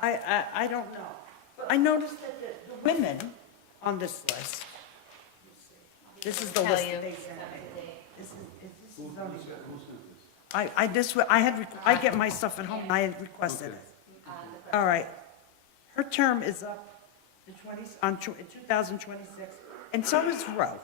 I don't know, but I noticed that the women on this list, this is the Tell list you. that they sent me. This is only. I get my stuff at home, and I had requested it. All right. Her term is up in 2026, and so is Roe.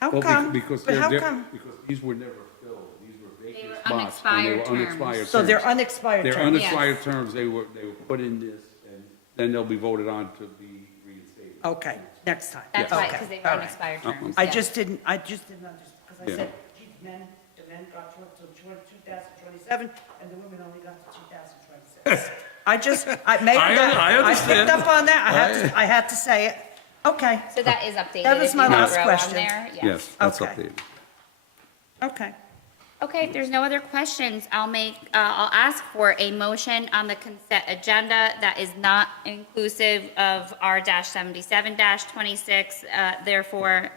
How Well, come? because But how they're- come? Because these were never filled, these were vacant were spots. and unexpired were terms. unexpired So they're terms. unexpired They're terms. unexpired terms, they were put in this, and then they'll be voted on to be reinstated. Okay, next time. That's right, Okay, because they all were right. unexpired Uh-uh. terms. I yeah. just didn't understand, because I Yeah. said, gee, the men got to 2027, and the women only got to 2026. Maybe I I picked understand. up on that, I had to say it. Okay, So that is updated. That was if my you have last Roe on question. there, Yes, that's Okay. updated. okay. Okay, if there's no other questions, I'll ask for a motion on the consent agenda that is not inclusive of R-77-26. Therefore,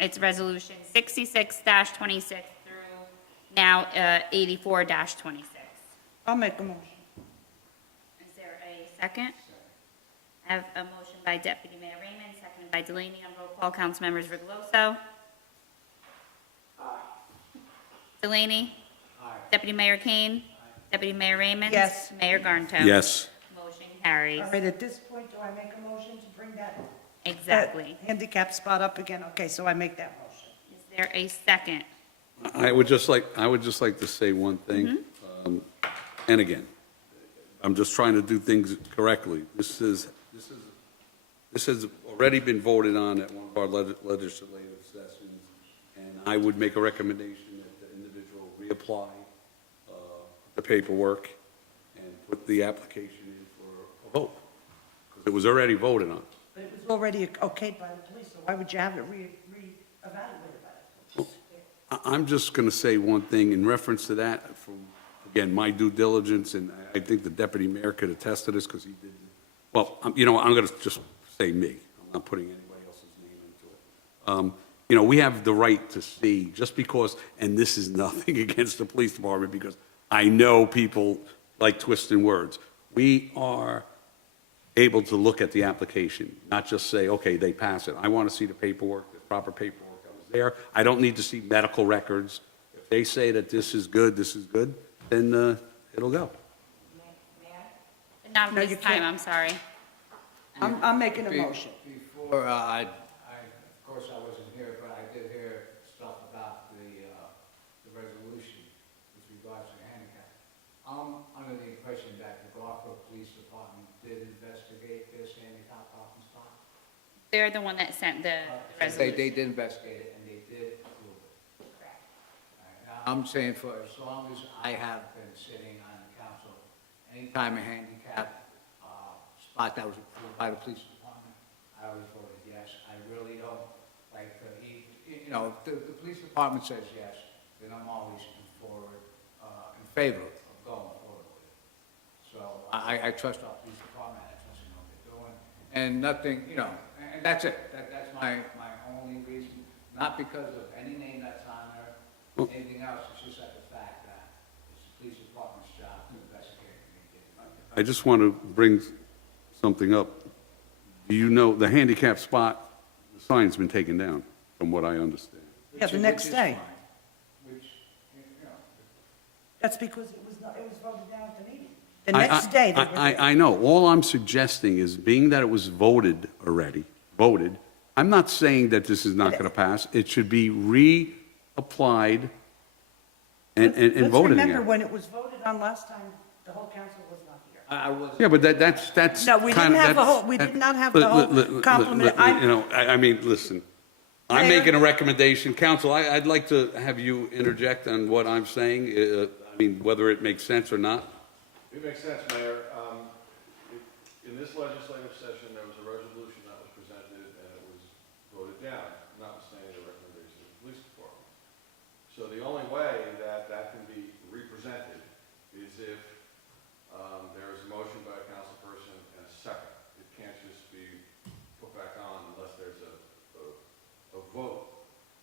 it's resolution 66-26 through now 84-26. I'll make a motion. Is there a second? I have a motion by Deputy Mayor Raymond, seconded by Delaney on roll call. Councilmembers Rigoloso? Delaney? Deputy Mayor Kane? Deputy Mayor Raymond? Yes. Mayor Garnto? Yes. Motion carries. All right, at this point, do I make a motion to bring that Exactly. handicap spot up again? Okay, so I make that motion. Is there a second? I would just like to say one thing. And again, I'm just trying to do things correctly. This has already been voted on at one of our legislative sessions, and I would make a recommendation that the individual reapply the paperwork and put the application in for a vote, because it was already voted on. But it was already okayed by the police, so why would you have it re-evaluated by the police? I'm just going to say one thing in reference to that, from, again, my due diligence, and I think the deputy mayor could attest to this because he did, well, I'm going to just say me. I'm not putting anybody else's name into it. We have the right to see, just because, and this is nothing against the police department, because I know people like twisting words. We are able to look at the application, not just say, okay, they pass it. I want to see the paperwork, the proper paperwork that was there. I don't need to see medical records. If they say that this is good, then it'll go. Not No, at you this time, can't. I'm sorry. I'm making a motion. Before, of course, I wasn't here, but I did hear stuff about the resolution with regards to handicap. I'm under the impression that the Garfield Police Department did investigate this handicap parking spot. They're the one that sent the They resolution. did investigate it, and they did approve it. All right, now, I'm saying for as long as I have been sitting on the council, anytime a handicap spot that was approved by the police department, I always voted yes. I really don't like to eat, if the police department says yes, then I'm always in favor of going forward with it. So I trust our police department, I trust them what they're doing, and nothing, and that's it. That's my only reason, not because of any name that's on there, anything else, it's just that the fact that it's the police department's job to investigate and they did it. I just want to bring something up. Do you know the handicap spot, the sign's been taken down, from what I understand? Yeah, the next Which is day. fine. Which, That's because it was voted down at the meeting. The next day, they were there. I know. All I'm suggesting is, being that it was voted, I'm not saying that this is not going to pass. It should be reapplied and Let's voted remember, again. when it was voted on last time, the whole council was not here. I was. Yeah, but that's. No, we didn't have the whole- we did not have the whole complement. I mean, listen, I'm Mayor? making a recommendation. Council, I'd like to have you interject on what I'm saying. mean, whether it makes sense or not? It makes sense, Mayor. In this legislative session, there was a resolution that was presented and it was voted down, notwithstanding the recommendation of the police department. So the only way that that can be represented is if there is a motion by a council person and a second. It can't just be put back on unless there's a vote.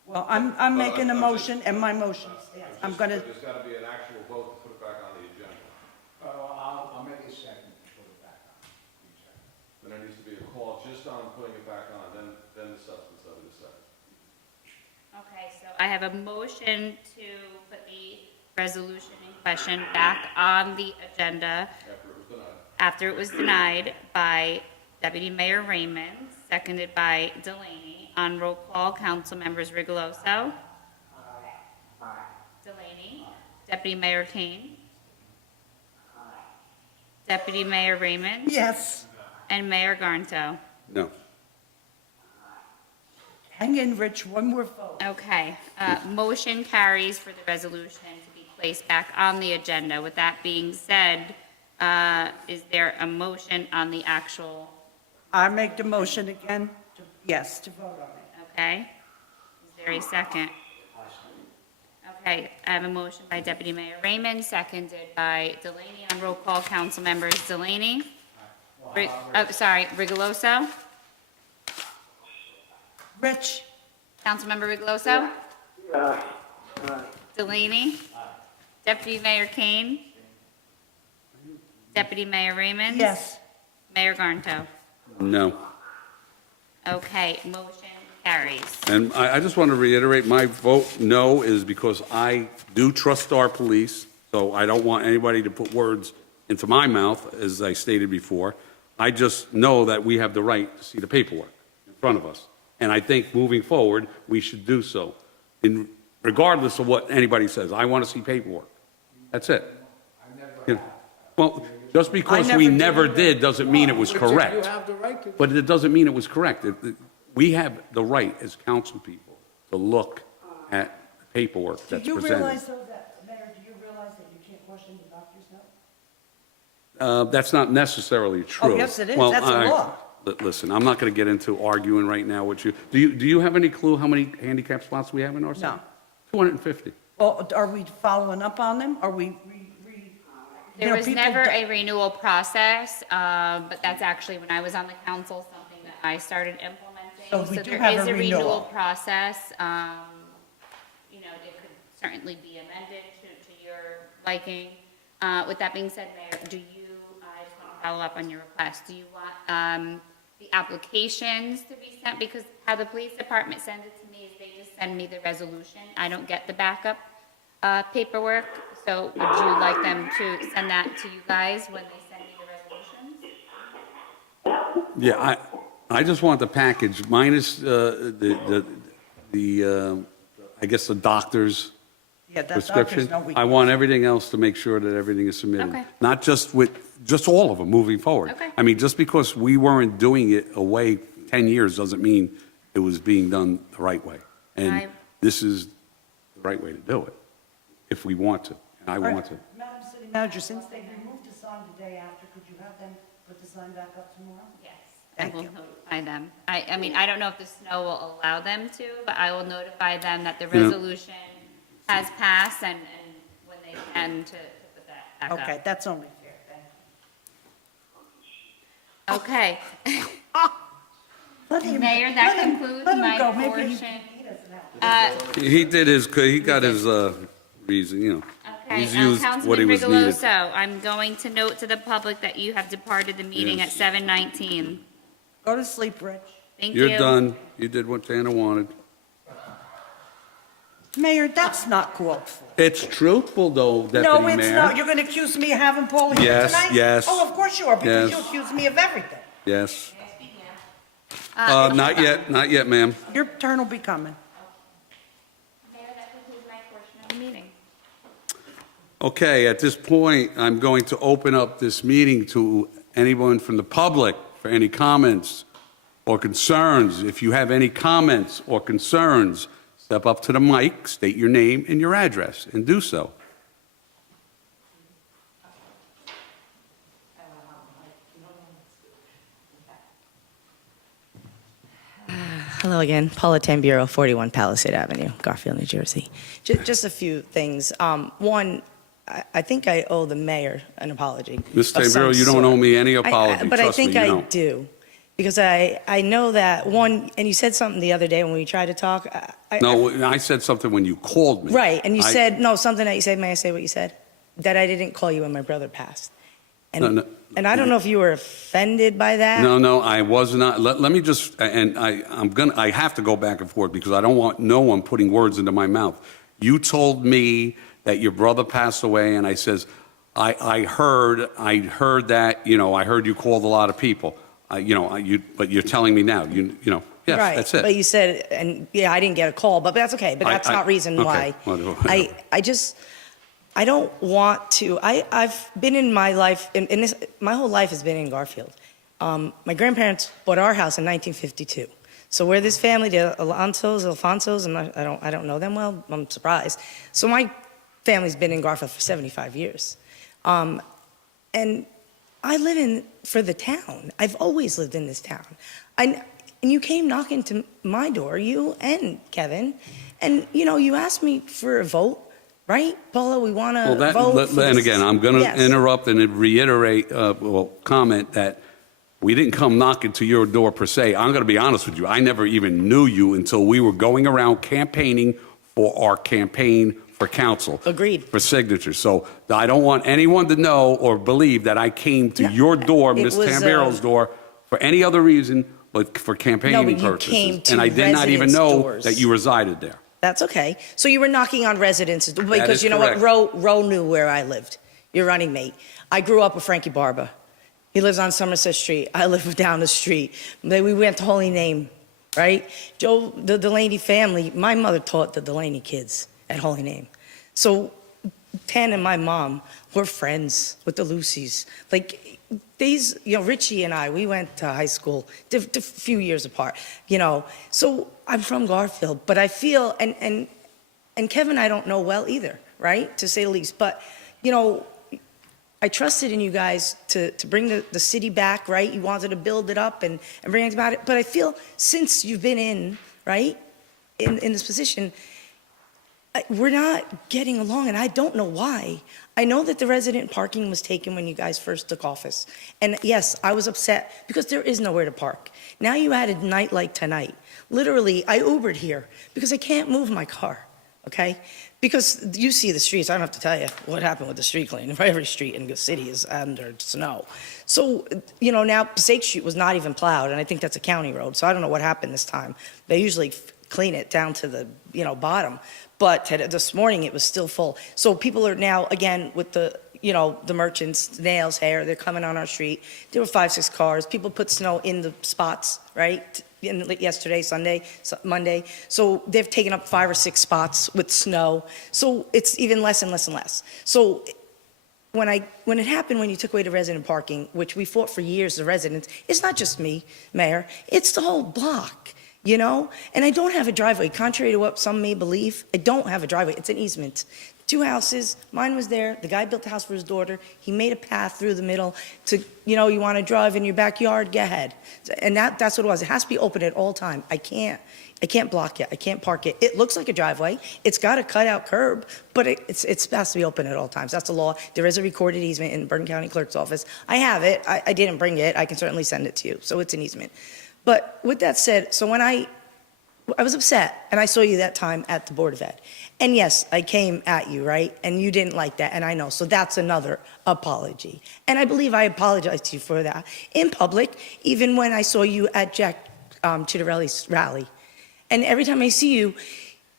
Well, I'm making a motion, and my motion stands. I'm going to, There's got to be an actual vote to put it back on the agenda. I'll make a second to put it back on. Then there needs to be a call just on putting it back on, then the substance of it is second. Okay, so I have a motion to put the resolution in question back on the agenda after it was denied by Deputy Mayor Raymond, seconded by Delaney. On roll call, council members Rigoloso. Delaney. Deputy Mayor Kane. Deputy Mayor Raymond. yes. And Mayor Garnto. No. Hang in, Rich, one more vote. Okay, motion carries for the resolution to be placed back on the agenda. With that being said, is there a motion on the actual, I make the motion again, yes, to vote on it. okay? Is there a second? Okay, I have a motion by Deputy Mayor Raymond, seconded by Delaney. On roll call, council members Delaney. Rigoloso. Rich? Councilmember Rigoloso. Delaney. Deputy Mayor Kane. Deputy Mayor Raymond. Yes. Mayor Garnto. No. Okay, motion carries. And I just want to reiterate, my vote no is because I do trust our police, so I don't want anybody to put words into my mouth, as I stated before. I just know that we have the right to see the paperwork in front of us. And I think moving forward, we should do so, regardless of what anybody says. I want to see paperwork. That's it. Yeah. Well, just because we never did doesn't mean it was correct. You have the right to. But it doesn't mean it was correct. We have the right as council people to look at the paperwork that's Do you presented. realize, though, that, Mayor, do you realize that you can't wash in the doctor's note? That's not necessarily true. Oh, yes, it is. Well, That's a law. Listen, I'm not going to get into arguing right now with you. Do you have any clue how many handicap spots we have in our city? No. 250. Well, are we following up on them? Are we? There was never a renewal process, but that's actually, when I was on the council, something that I started implementing. So we do there have is a a renewal renewal. process. You know, it could certainly be amended to your liking. With that being said, Mayor, do you, I just want to follow up on your request. Do you want the applications to be sent? Because how the police department sends it to me is they just send me the resolution. I don't get the backup paperwork. So would you like them to send that to you guys when they send me the resolutions? Yeah, I just want the package minus I guess the doctor's Yeah, that prescription. doctor's note. I want everything else to make sure that everything is submitted. Okay. Not just just all of them moving forward. Okay. I mean, just because we weren't doing it away 10 years doesn't mean it was being done the right way. And I- this is the right way to do it, if we want to, and I want to. Madam City Manager, since they removed the sign the day after, could you have them put the sign back up tomorrow? Yes, I Thank will you. notify them. I mean, I don't know if the snow will allow them to, but I will notify them that the Yeah. resolution has passed and when they can to put that back up. Okay, that's only fair, thank Okay. you. Let him- Mayor, that let him- concludes let him my go. Maybe he portion. doesn't have to. He got his reason, you know. Okay, He's used what he Councilman was needed. Rigoloso, I'm going to note to the public that you have departed the meeting at Yes. 7:19. Go to sleep, Rich. Thank you. You're done. You did what Dana wanted. Mayor, that's not called for. It's truthful, though, Deputy No, Mayor. it's not. You're going to accuse me of having Paul here Yes, tonight? yes. Oh, of course you are, because you Yes. accuse me of everything. Yes. Not yet, ma'am. Your turn will be coming. Mayor, that concludes my portion of the meeting. Okay, at this point, I'm going to open up this meeting to anyone from the public for any comments or concerns. If you have any comments or concerns, step up to the mic, state your name and your address, and do so. Hello again, Paula Tamburo, 41 Palisade Avenue, Garfield, New Jersey. Just a few things. One, I think I owe the mayor an apology. Ms. of some Tamburo, you don't sort. owe me any apology. But I Trust me, think you I don't. do. Because I know that, one, and you said something the other day when we tried to talk. No, I said something when you called me. Right, and you I- said, no, something that you said, may I say what you said? That I didn't call you when my brother passed. No. And I don't know if you were offended by that. No, I was not. Let me just, and I have to go back and forth because I don't want no one putting words into my mouth. You told me that your brother passed away, and I says, I heard that, I heard you called a lot of people. But you're telling me now, yes, Right, that's it. but you said, and yeah, I didn't get a call, but that's okay, but that's not reason why. Okay. I don't want to, I've been in my life, my whole life has been in Garfield. My grandparents bought our house in 1952. So we're this family, the Alfonsos, and I don't know them well, I'm surprised. So my family's been in Garfield for 75 years. And I live for the town. I've always lived in this town. And you came knocking to my door, you and Kevin, and, you asked me for a vote, right? Paula, we want to vote for And this. again, I'm going to Yes. interrupt and reiterate, comment that we didn't come knocking to your door per se. I'm going to be honest with you. I never even knew you until we were going around campaigning for our campaign for council. Agreed. For signatures. So I don't want anyone to know or believe that I came to your door, it Ms. was, Tamburo's door, for any other reason but for campaigning but you purposes. came to And I did not even residents' know doors. that you resided there. That's okay. So you were knocking on residences, because is you know correct. what? Roe knew where I lived, your running mate. I grew up with Frankie Barba. He lives on Somerset Street. I live down the street. Then we went to Holy Name, right? Joe, the Delaney family, my mother taught the Delaney kids at Holy Name. So Tan and my mom were friends with the Lucys. Like, these, Richie and I, we went to high school a few years apart, So I'm from Garfield, but I feel, and Kevin I don't know well either, right, to say the least. But, I trusted in you guys to bring the city back, right? You wanted to build it up and bring it about it. But I feel since you've been in, right, in this position, we're not getting along, and I don't know why. I know that the resident parking was taken when you guys first took office. And yes, I was upset because there is nowhere to park. Now you added night like tonight. Literally, I Ubered here because I can't move my car, okay? Because you see the streets, I don't have to tell you what happened with the street cleaning. Every street in the city is under snow. So, now Passaic Street was not even plowed, and I think that's a county road, so I don't know what happened this time. They usually clean it down to the, bottom. But this morning, it was still full. So people are now, again, with the merchants, nails, hair, they're coming on our street. There were 5, 6 cars. People put snow in the spots, right? Yesterday, Sunday, Monday. So they've taken up 5 or 6 spots with snow. So it's even less and less and less. So when it happened, when you took away the resident parking, which we fought for years, the residents, it's not just me, Mayor, it's the whole block. And I don't have a driveway. Contrary to what some may believe, I don't have a driveway. It's an easement. 2 houses, mine was there. The guy built the house for his daughter. He made a path through the middle to, you want to drive in your backyard, go ahead. And that's what it was. It has to be open at all time. I can't block it. I can't park it. It looks like a driveway. It's got a cutout curb, but it has to be open at all times. That's the law. There is a recorded easement in Bergen County Clerk's office. I have it. I didn't bring it. I can certainly send it to you. So it's an easement. But with that said, so when I was upset, and I saw you that time at the Board of Ed. And yes, I came at you, right? And you didn't like that, and I know. So that's another apology. And I believe I apologized to you for that in public, even when I saw you at Jack Chittarelli's rally. And every time I see you,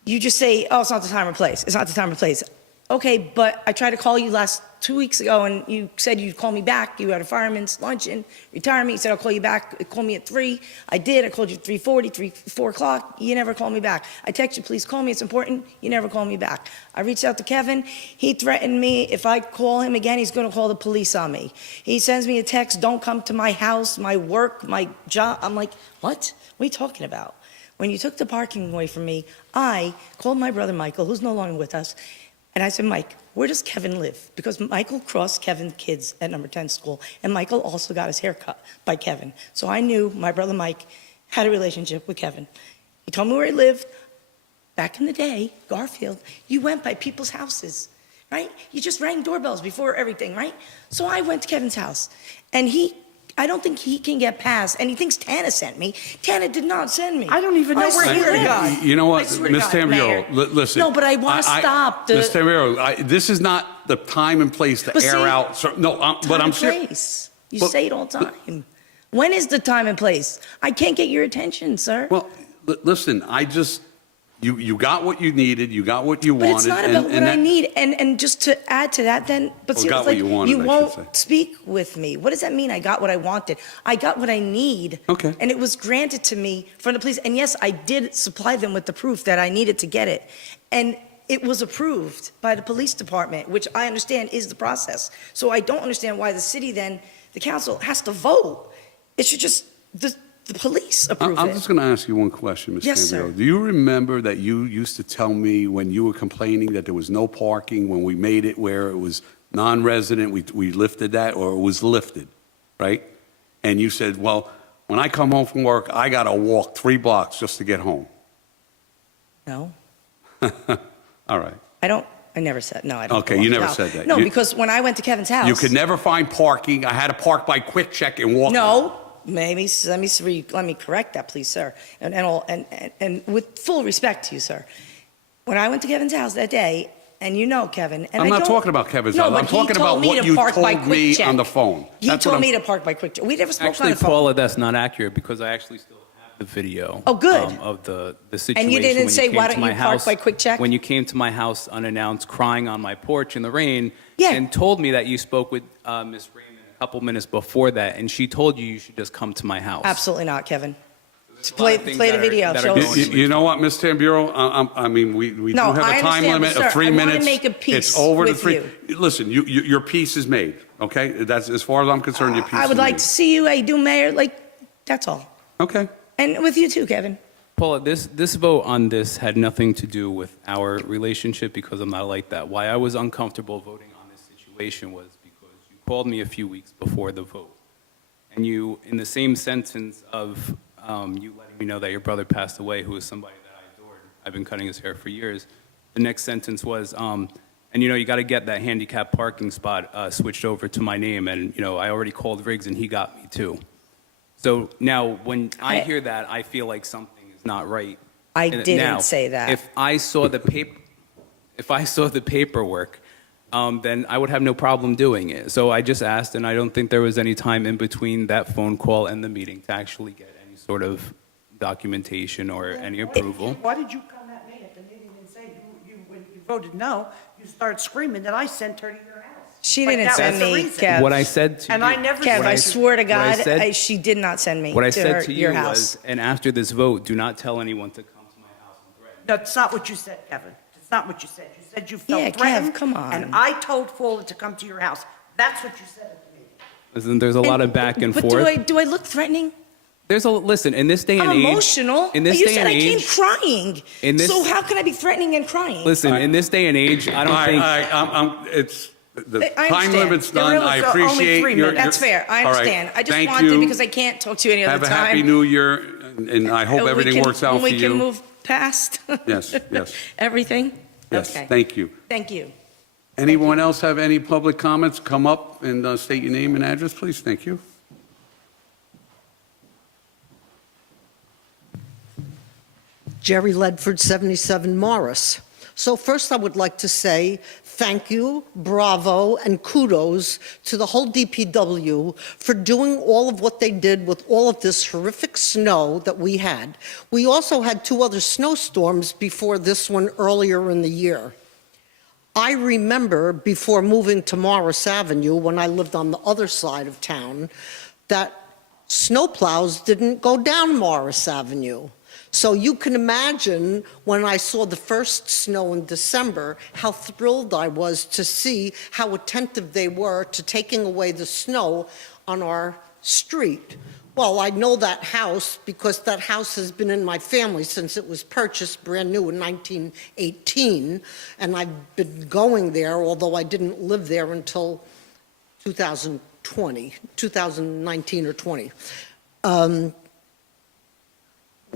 you just say, oh, it's not the time or place. It's not the time or place. Okay, but I tried to call you 2 weeks ago, and you said you'd call me back. You had a fireman's luncheon, retirement. You said, I'll call you back. Call me at 3. I did. I called you at 3:40, 4 o'clock. You never called me back. I text you, please call me. It's important. You never call me back. I reached out to Kevin. He threatened me. If I call him again, he's going to call the police on me. He sends me a text, don't come to my house, my work, my job. I'm like, what? What are you talking about? When you took the parking away from me, I called my brother Michael, who's no longer with us, and I said, Mike, where does Kevin live? Because Michael crossed Kevin's kids at number 10 school, and Michael also got his hair cut by Kevin. So I knew my brother Mike had a relationship with Kevin. He told me where he lived. Back in the day, Garfield, you went by people's houses, right? You just rang doorbells before everything, right? So I went to Kevin's house, and I don't think he can get past, and he thinks Tana sent me. Tana did not send me. I don't even know where he swear to lives. God. You know what, I swear to Ms. God, Tambiero, Mayor. listen. No, but I want to stop the. Ms. Tambiero, this is not the time and place to But air see, out, no, but I'm Time serious. and place. You But- say it all the time. When is the time and place? I can't get your attention, sir. Well, listen, you got what you needed, you got what you But wanted. it's not and- about what and I that- need. And just to add to that, then, but Oh, see, got it's what like you wanted, I should won't say. speak with me. What does that mean? I got what I wanted. I got what I need. Okay. And it was granted to me from the police. And yes, I did supply them with the proof that I needed to get it. And it was approved by the police department, which I understand is the process. So I don't understand why the city then, the council, has to vote. It should just, the police approve I'm it. just going to ask you one question, Ms. Yes, sir. Tambiero. Do you remember that you used to tell me when you were complaining that there was no parking, when we made it where it was non-resident, we lifted that, or it was lifted, right? And you said, well, when I come home from work, I got to walk 3 blocks just to get home. No, All right. I never said, no, I don't. Okay, go you off. never No. said that. No, You- because when I went to Kevin's house. You could never find parking. I had to park by Quick Check and walk. No, maybe, let me correct that, please, sir. And with full respect to you, sir. When I went to Kevin's house that day, and you know Kevin, and I'm I not don't- talking about Kevin's No, house. but I'm he talking told about me what to you park by told me Quick Check. on the phone. He That's what told me I'm- to park by Quick Check. We never spoke on Actually, the phone. Paula, that's not accurate because I actually still have the video. Oh, good. Of the situation. And you didn't when say, came "Why to don't my you park house," by Quick Check? When you came to my house unannounced, crying on my porch in the rain, Yeah. and told me that you spoke with Miss Raymond a couple minutes before that, and she told you should just come to my house. Absolutely not, Kevin. There's a lot Play of things the that are- video. that are Show going us. in You know what, Ms. Tambiero? I mean, we do No, have I a time understand, limit but, of sir, 3 I wanna minutes. make a peace It's over the with 3. you. Listen, your peace is made, okay? That's, as far as I'm concerned, your peace is made. I would like to see you, I do, Mayor, like, that's all. Okay. And with you too, Kevin. Paula, this vote on this had nothing to do with our relationship because I'm not like that. Why I was uncomfortable voting on this situation was because you called me a few weeks before the vote. And you, in the same sentence of you letting me know that your brother passed away, who was somebody that I adored, I've been cutting his hair for years, the next sentence was, and you got to get that handicap parking spot switched over to my name. And, I already called Riggs and he got me too. So now when I hear that, I feel like something is not right. I And didn't now, say that. If I saw the paperwork, then I would have no problem doing it. So I just asked, and I don't think there was any time in between that phone call and the meeting to actually get any sort of documentation or any approval. Why did you come at me at the meeting and say when you voted no, you started screaming that I sent her to your house? She Like, didn't that send was the me, reason. Kev. What I said to And you, I never Kev, said I you- swear to what I God, said- she did not send me what I to said to you your house. was, and after this vote, do not tell anyone to come to my house and threaten. That's not what you said, Kevin. That's not what you said. You said you Yeah, felt Kev, threatened. come on. And I told Fuller to come to your house. That's what you said at the meeting. Listen, there's a lot of back and But forth. do I look threatening? Listen, in this day and I'm age. emotional. In this You day said and I came age. crying. In this- So how can I be threatening and crying? Listen, in this day and age, I don't think. It's, the I time understand. limit's There done. was I only appreciate 3 your. minutes. That's fair. I All right. understand. I just Thank wanted you. because I can't talk to you any Have other a time. happy new year, and I hope We everything can- works out for We can you. move past. Yes, yes. Everything? Yes, Okay. thank you. Thank you. Anyone else have any public comments? Come up and state your name and address, please. Thank you. Jerry Ledford, 77 Morris. So first I would like to say thank you, bravo, and kudos to the whole DPW for doing all of what they did with all of this horrific snow that we had. We also had 2 other snowstorms before this one earlier in the year. I remember before moving to Morris Avenue, when I lived on the other side of town, that snowplows didn't go down Morris Avenue. So you can imagine when I saw the first snow in December, how thrilled I was to see how attentive they were to taking away the snow on our street. Well, I know that house because that house has been in my family since it was purchased brand new in 1918, and I've been going there, although I didn't live there until 2019 or 20.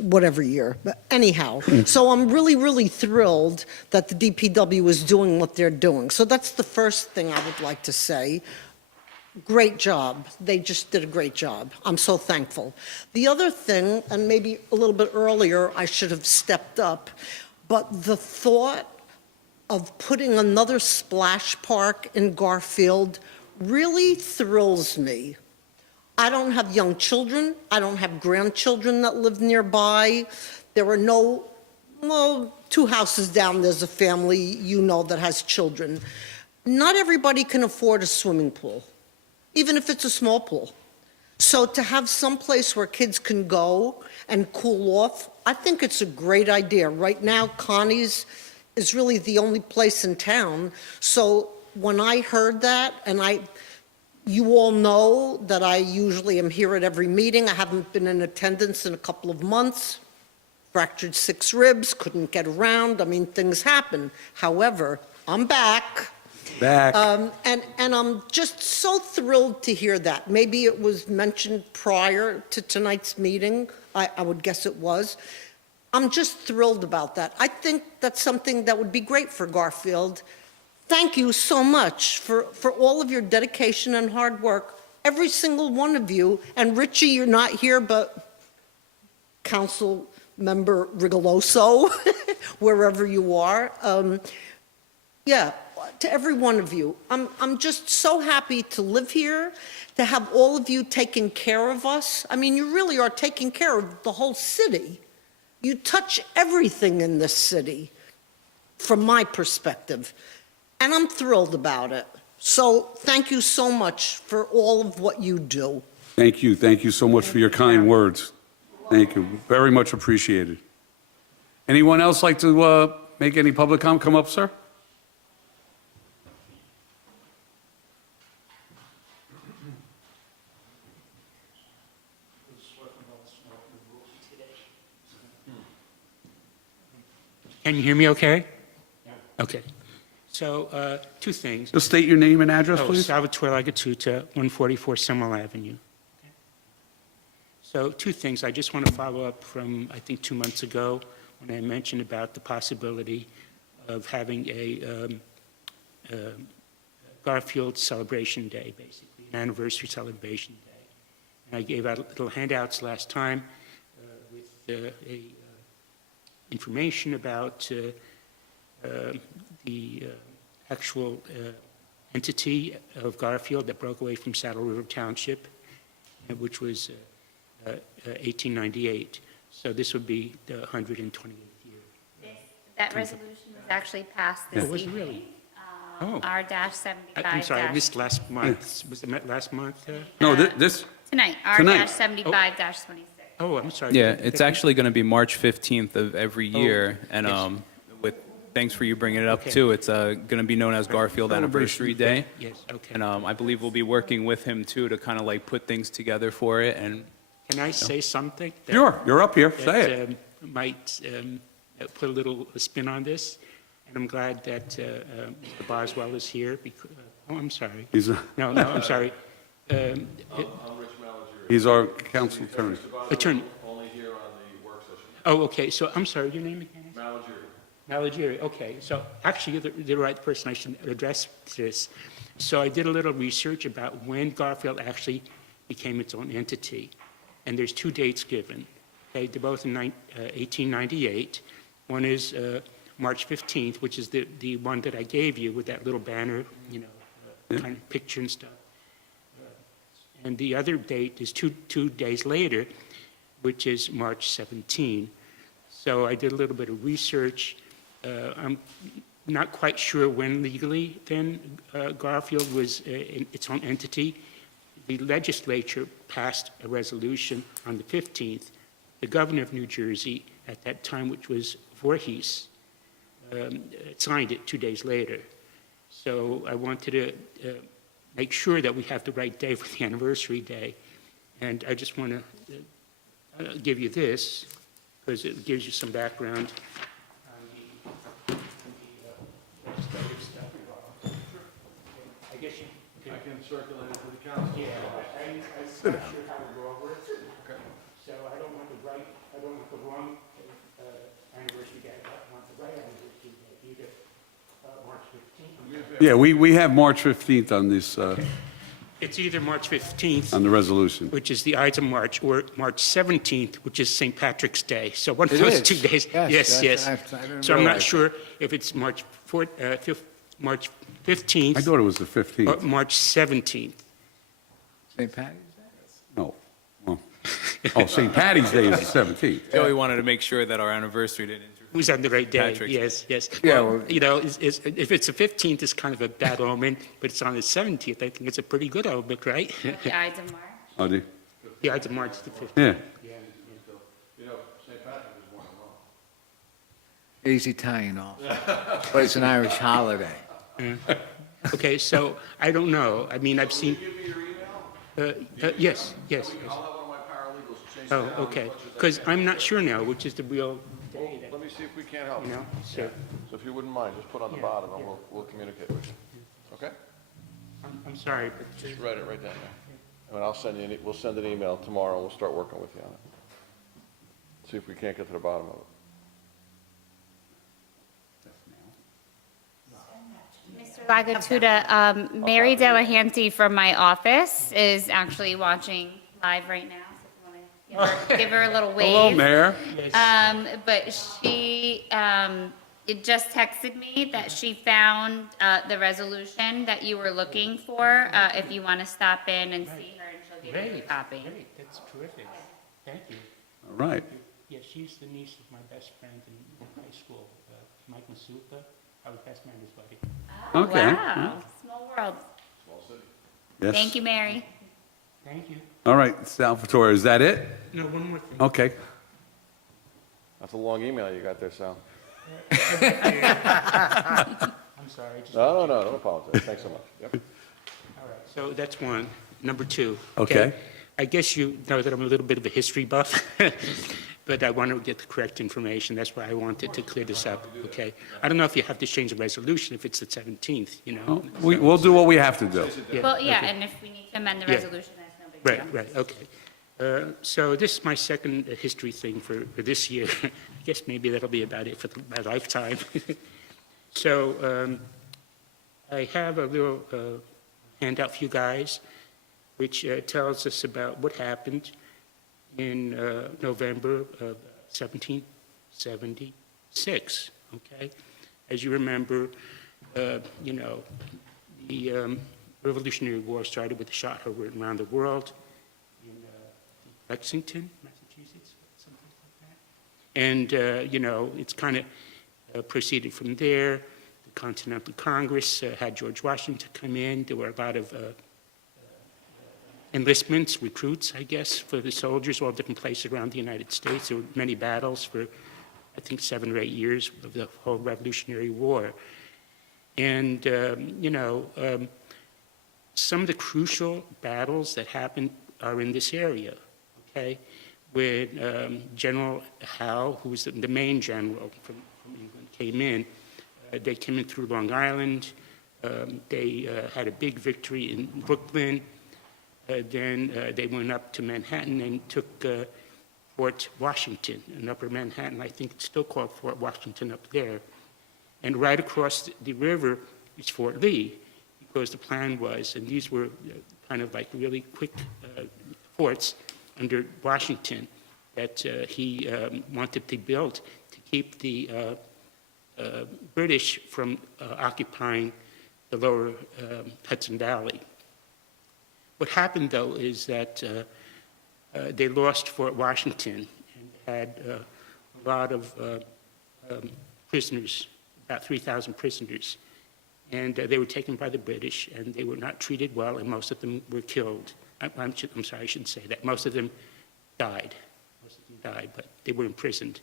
whatever year, but anyhow. So I'm really, really thrilled that the DPW is doing what they're doing. So that's the first thing I would like to say. Great job. They just did a great job. I'm so thankful. The other thing, and maybe a little bit earlier, I should have stepped up, but the thought of putting another splash park in Garfield really thrills me. I don't have young children. I don't have grandchildren that live nearby. There are no, well, 2 houses down, there's a family you know that has children. Not everybody can afford a swimming pool, even if it's a small pool. So to have some place where kids can go and cool off, I think it's a great idea. Right now, Connie's is really the only place in town. So when I heard that, and you all know that I usually am here at every meeting. I haven't been in attendance in a couple of months. Fractured 6 ribs, couldn't get around. I mean, things happen. However, I'm back. And I'm just so thrilled to hear that. Maybe it was mentioned prior to tonight's meeting. I would guess it was. I'm just thrilled about that. I think that's something that would be great for Garfield. Thank you so much for all of your dedication and hard work, every single one of you. And Richie, you're not here, but Council Member Rigoloso, wherever you are. Yeah, to every one of you. I'm just so happy to live here, to have all of you taking care of us. I mean, you really are taking care of the whole city. You touch everything in this city, from my perspective. And I'm thrilled about it. So thank you so much for all of what you do. Thank you. Thank you so much for your kind words. Thank you. Very much appreciated. Anyone else like to make any public comment? Come up, sir. Can you hear me okay? Okay. So, 2 things. Just state your name and address, please. Salvatore Lagatuta, 144 Summerall Avenue. So 2 things. I just want to follow up from, I think, 2 months ago when I mentioned about the possibility of having a Garfield celebration day, basically, an anniversary celebration day. And I gave out little handouts last time with information about the actual entity of Garfield that broke away from Saddle River Township, which was 1898. So this would be the 128th year. That resolution was actually passed this Oh, was it evening. really? Oh. R-75. I'm sorry, I missed last month. Was it last month? No, this, Tonight, Tonight. R-75-26. Oh, I'm sorry. Yeah, it's actually going to be March 15th of every year, and yes. with thanks for you bringing it up Okay. too. It's going to be known as Garfield Anniversary Day, Yes, okay. and I believe we'll be working with him too to kind of like put things together for it. And Can I say something? that- sure, you're up here. Say that it. might put a little spin on this, and I'm glad that Mr. Boswell is here. Because, oh, I'm sorry. He's, No, I'm sorry. he's our council attorney. Attorney. Only here on the work session. Oh, okay. So I'm sorry. Your name again? Malagiri. Malagiri. Okay. So actually, you're the right person I should address this. So I did a little research about when Garfield actually became its own entity, and there's 2 dates given. Okay, they're both in 1898. One is March 15th, which is the one that I gave you with that little banner, kind of picture and stuff. And the other date is two days later, which is March 17. So I did a little bit of research. I'm not quite sure when legally then Garfield was its own entity. The legislature passed a resolution on the 15th. The governor of New Jersey at that time, which was Voorhees, signed it 2 days later. So I wanted to make sure that we have the right day for the anniversary day. And I just want to give you this, because it gives you some background on the legislative stuff. I guess you I can circulate it to the council. yeah, I'm not sure how to go over it. So I don't want to write, I I don't want the wrong anniversary date, I want the right anniversary date, either March 15th. Yeah, we have March 15th on this, It's either March 15th, on the resolution. which is the Ides of March, or March 17th, which is St. Patrick's Day. So one of It those is. 2 days. Yes, Yes, that's- I didn't So I'm not realize sure if it's March 15th I thought it was the or 15th. March 17th. St. Patty's Day? No. Well, oh, St. Patty's Day is the 17th. Joey wanted to make sure that our anniversary didn't interfere. Who's on the right day? Patrick's. Yes, yes. Yeah, Well, well- you know, if it's the 15th, it's kind of a bad omen, but it's on the 17th, I think it's a pretty good omen, right? The Ides of March. Oh, the- The Ides of March, the 15th. yeah. Yeah. You know, St. Patrick was born in Rome. He's Italian also, but it's an Irish holiday. Okay, so I don't know. I mean, I've seen, Give me your email? yes, yes. I'll have one of my paralegals chase it Oh, down as okay. much as I Because can. I'm not sure now which is the real Well, day that, let me see if we can't help you you. know, so So if you wouldn't mind, just put on the Yeah, bottom and yeah. we'll communicate with you. Okay? I'm sorry, but Just write it right down there. And I'll send you, we'll send an email tomorrow and we'll start working with you on it. See if we can't get to the bottom of it. Mr. Lagatuda, Mary Delahanty from my office is actually watching live right now. So if you want to give her a little wave. Hello, Mayor. But she it just texted me that she found the resolution that you were looking for. If you want to stop in and see her, and she'll give you a great, copy. great, that's terrific. Thank you. All right. Yeah, she's the niece of my best friend in high school, Mike Masuka. I was best man his buddy. Oh, Okay. wow, small world. Yes. Thank you, Mary. Thank you. All right, Salvatore, is that it? No, one more thing. Okay. That's a long email you got there, Sal. I'm sorry. I just- No, don't apologize. Thanks so much. Yep. All right, so that's one. Number two. Okay. I guess you know that I'm a little bit of a history buff, but I want to get the correct information. That's why I wanted to clear this up, okay? I don't know if you have to change the resolution if it's the 17th, you know? We'll do what we have to do. Yeah, Well, yeah, okay. and if we need to amend the Yeah. resolution, that's no big deal. Right, okay. So this is my second history thing for this year. I guess maybe that'll be about it for my lifetime. So I have a little handout for you guys, which tells us about what happened in November of 1776, okay? As you remember, you know, the Revolutionary War started with the shot heard around the world in Lexington, Massachusetts, something like that. And, you know, it's kind of proceeded from there. The Continental Congress had George Washington come in. There were a lot of enlistments, recruits, I guess, for the soldiers, all different places around the United States. There were many battles for, I think, 7 or 8 years of the whole Revolutionary War. And, you know, some of the crucial battles that happened are in this area, okay? When General Howe, who was the main general from England, came in, they came in through Long Island. They had a big victory in Brooklyn. Then they went up to Manhattan and took Fort Washington in Upper Manhattan. I think it's still called Fort Washington up there. And right across the river is Fort Lee, because the plan was, and these were kind of like really quick forts under Washington that he wanted to build to keep the British from occupying the lower Hudson Valley. What happened, though, is that they lost Fort Washington and had a lot of prisoners, about 3,000 prisoners. And they were taken by the British, and they were not treated well, and most of them were killed. I'm sorry, I shouldn't say that. Most of them died. Most of them died, but they were imprisoned.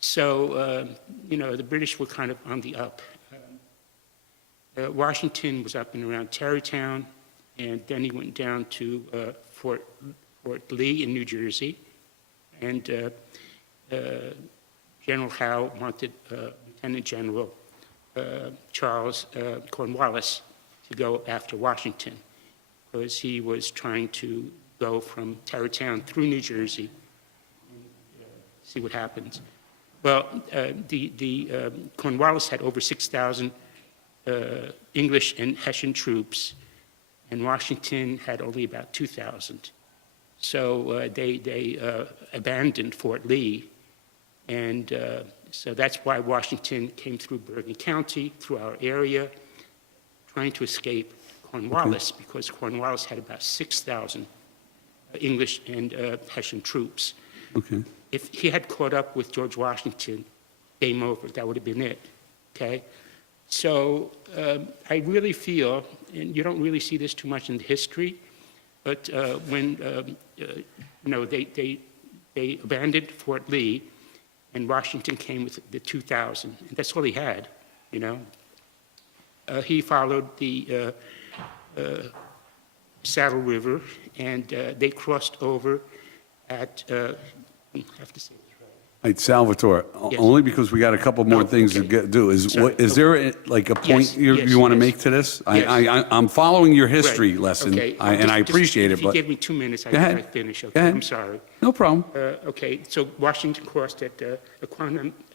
So, you know, the British were kind of on the up. Washington was up and around Tarrytown, and then he went down to Fort Lee in New Jersey. And General Howe wanted Lieutenant General Charles Cornwallis to go after Washington, because he was trying to go from Tarrytown through New Jersey and see what happens. Well, Cornwallis had over 6,000 English and Hessian troops, and Washington had only about 2,000. So they abandoned Fort Lee, and so that's why Washington came through Bergen County, through our area, trying to escape Cornwallis, because Cornwallis had about 6,000 English and Hessian troops. Okay. If he had caught up with George Washington, game over, that would have been it, okay? So I really feel, and you don't really see this too much in history, but when, they abandoned Fort Lee, and Washington came with the 2,000, and that's all he had, you know? He followed the Saddle River, and they crossed over at, I have to say this right. Hey, Salvatore, Yes. only because we got a couple more things to do. Sorry. Is there like a point Yes, you want to yes. make to this? Yes. I'm following your history Right, lesson, okay. and I appreciate it, If you but give me 2 minutes, I Go ahead. can finish, Go okay? ahead. I'm sorry. no problem. Okay, so Washington crossed at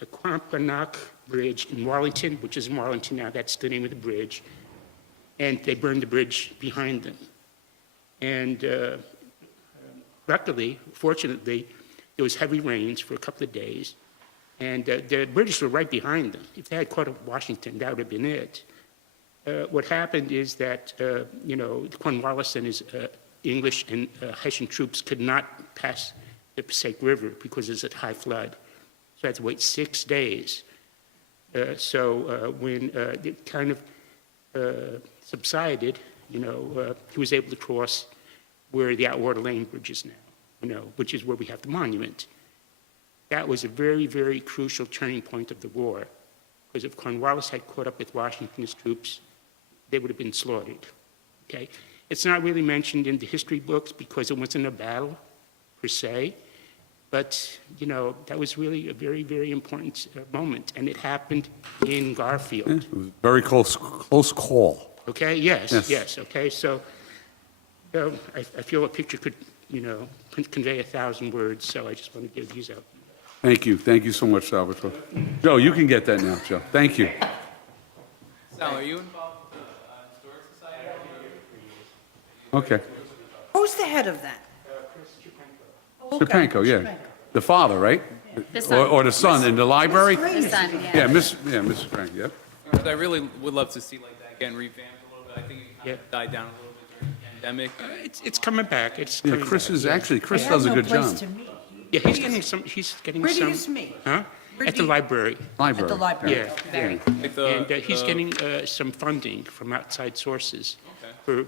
Aquapanack Bridge in Warlington, which is in Warlington now, that's the name of the bridge, and they burned the bridge behind them. And luckily, fortunately, there was heavy rains for a couple of days, and the British were right behind them. If they had caught up Washington, that would have been it. What happened is that, Cornwallis and his English and Hessian troops could not pass the Passaic River because it's at high flood. So I had to wait 6 days. When it kind of subsided, he was able to cross where the Atwater Lane Bridge is now, which is where we have the monument. That was a very, very crucial turning point of the war, because if Cornwallis had caught up with Washington's troops, they would have been slaughtered, okay? It's not really mentioned in the history books because it wasn't a battle, per se, but, that was really a very, very important moment, and it happened in Garfield. It was a very close call. Okay, yes, Yes. yes, okay, so, I feel a picture could, convey 1,000 words, so I just want to give these out. Thank you so much, Salvatore. Joe, you can get that now, Joe. Thank you. Sal, are you involved with the Historic Society? Okay. Who's the head of that? Okay. Shapanko, yeah. The father, right? The son. Or the son in the library? The son, Yeah, Mrs. Frank, yep. I really would love to see like that again revamped a little bit. I think it kind of died down a little bit during the pandemic. It's coming back, it's Yeah, coming Chris back. is, Chris They does a have no good place job. to meet. Yeah, he's getting some, Where do you meet? Huh? Where At do the you- library, At the library. yeah, yeah. Like the- And he's the- getting some funding from outside sources for,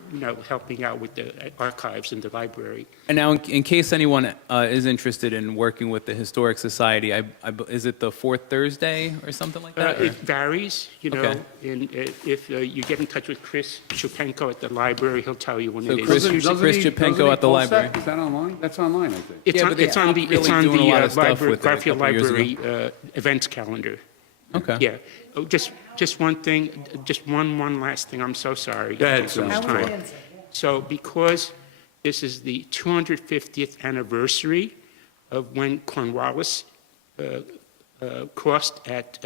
helping out with the archives in the library. And now, in case anyone is interested in working with the Historic Society, is it the fourth Thursday or something like that? or- It varies, Okay. and if you get in touch with Chris Shapenko at the library, he'll tell you when So it is. Chris- Chris Shapenko at the library. Is that online? That's online, I think. It's Yeah, on, but they it's on stopped the, really it's on doing a lot the of stuff library, with it a Garfield couple years ago. Library events calendar. Okay. Yeah. Oh, just one thing, just one last thing. I'm so sorry. Go ahead, It took so much Sal. time. So because this is the 250th anniversary of when Cornwallis crossed at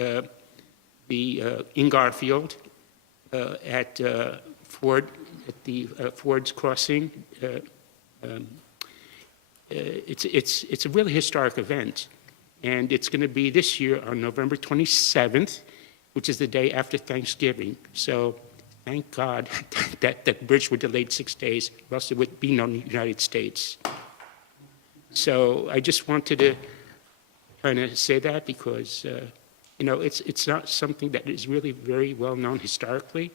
in Garfield at Ford, at the Ford's Crossing, it's a really historic event. And it's going to be this year on November 27th, which is the day after Thanksgiving. So thank God that that bridge was delayed 6 days, or else there would be no United States. So I just wanted to kind of say that because, it's not something that is really very well known historically.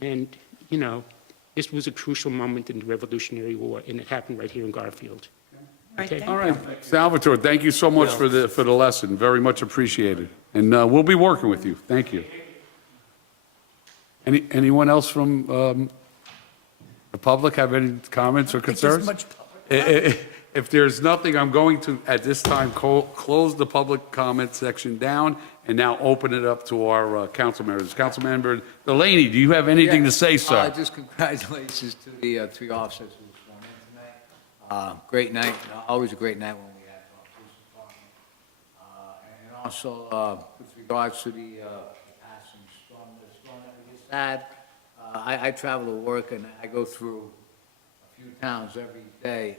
And, this was a crucial moment in the Revolutionary War, and it happened right here in Garfield. Right, Okay. thank All right, Salvatore, thank you so much for the lesson. Very much appreciated. And we'll be working with you. Thank you. Anyone else from the public have any comments or I think there's concerns? much public- If there's nothing, I'm going to, at this time, close the public comment section down and now open it up to our council members. Councilmember Delaney, do you have anything to say, sir? Just congratulations to the three officers who were sworn in tonight. Great night, always a great night when we have our police department also, with regards to the passing storm that we just had, I travel to work and I go through a few towns every day,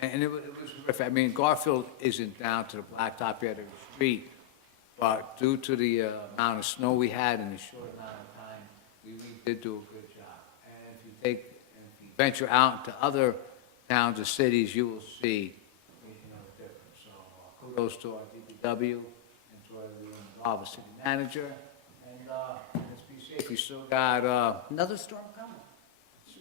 and it was terrific. I mean, Garfield isn't down to the blacktop yet of the street, but due to the amount of snow we had in a short amount of time, we did do a good job. And if you venture out into other towns or cities, you will see, the difference. So kudos to our DPW and to our city manager, and let's be safe. We still got Another storm coming.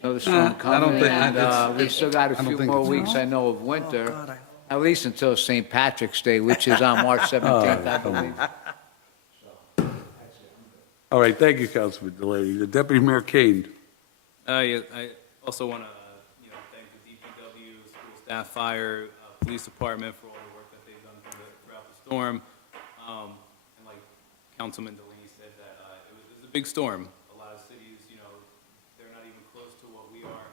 another storm I don't coming, think- and it's- we've still got a I don't few think more it's- weeks, I know, of Oh, winter, God, at least until St. Patrick's Day, which is on March 17th, I believe. All right, thank you, Councilman Delaney. The Deputy Mayor Kane. Yeah, I also want to, thank the DPW, school staff, fire, police department for all the work that they've done throughout the storm. And like Councilman Delaney said, that it was a big storm. A lot of cities, they're not even close to what we are.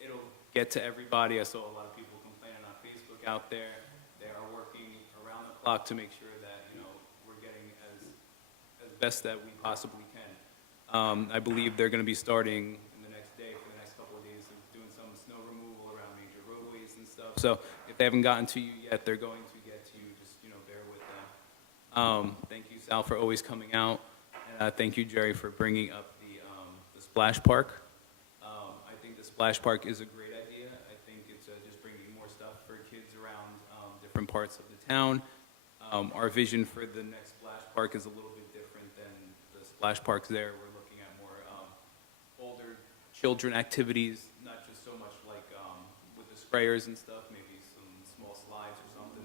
It'll get to everybody. I saw a lot of people complaining on Facebook out there. They are working around the clock to make sure that, we're getting as best that we possibly can. I believe they're going to be starting in the next day, for the next couple of days, of doing some snow removal around major roadways and stuff. So if they haven't gotten to you yet, they're going to get to you. Just, bear with them. Thank you, Sal, for always coming out. And thank you, Jerry, for bringing up the splash park. I think the splash park is a great idea. I think it's just bringing more stuff for kids around different parts of the town. Our vision for the next splash park is a little bit different than the splash parks there. We're looking at more older children activities, not just so much like with the sprayers and stuff, maybe some small slides or something,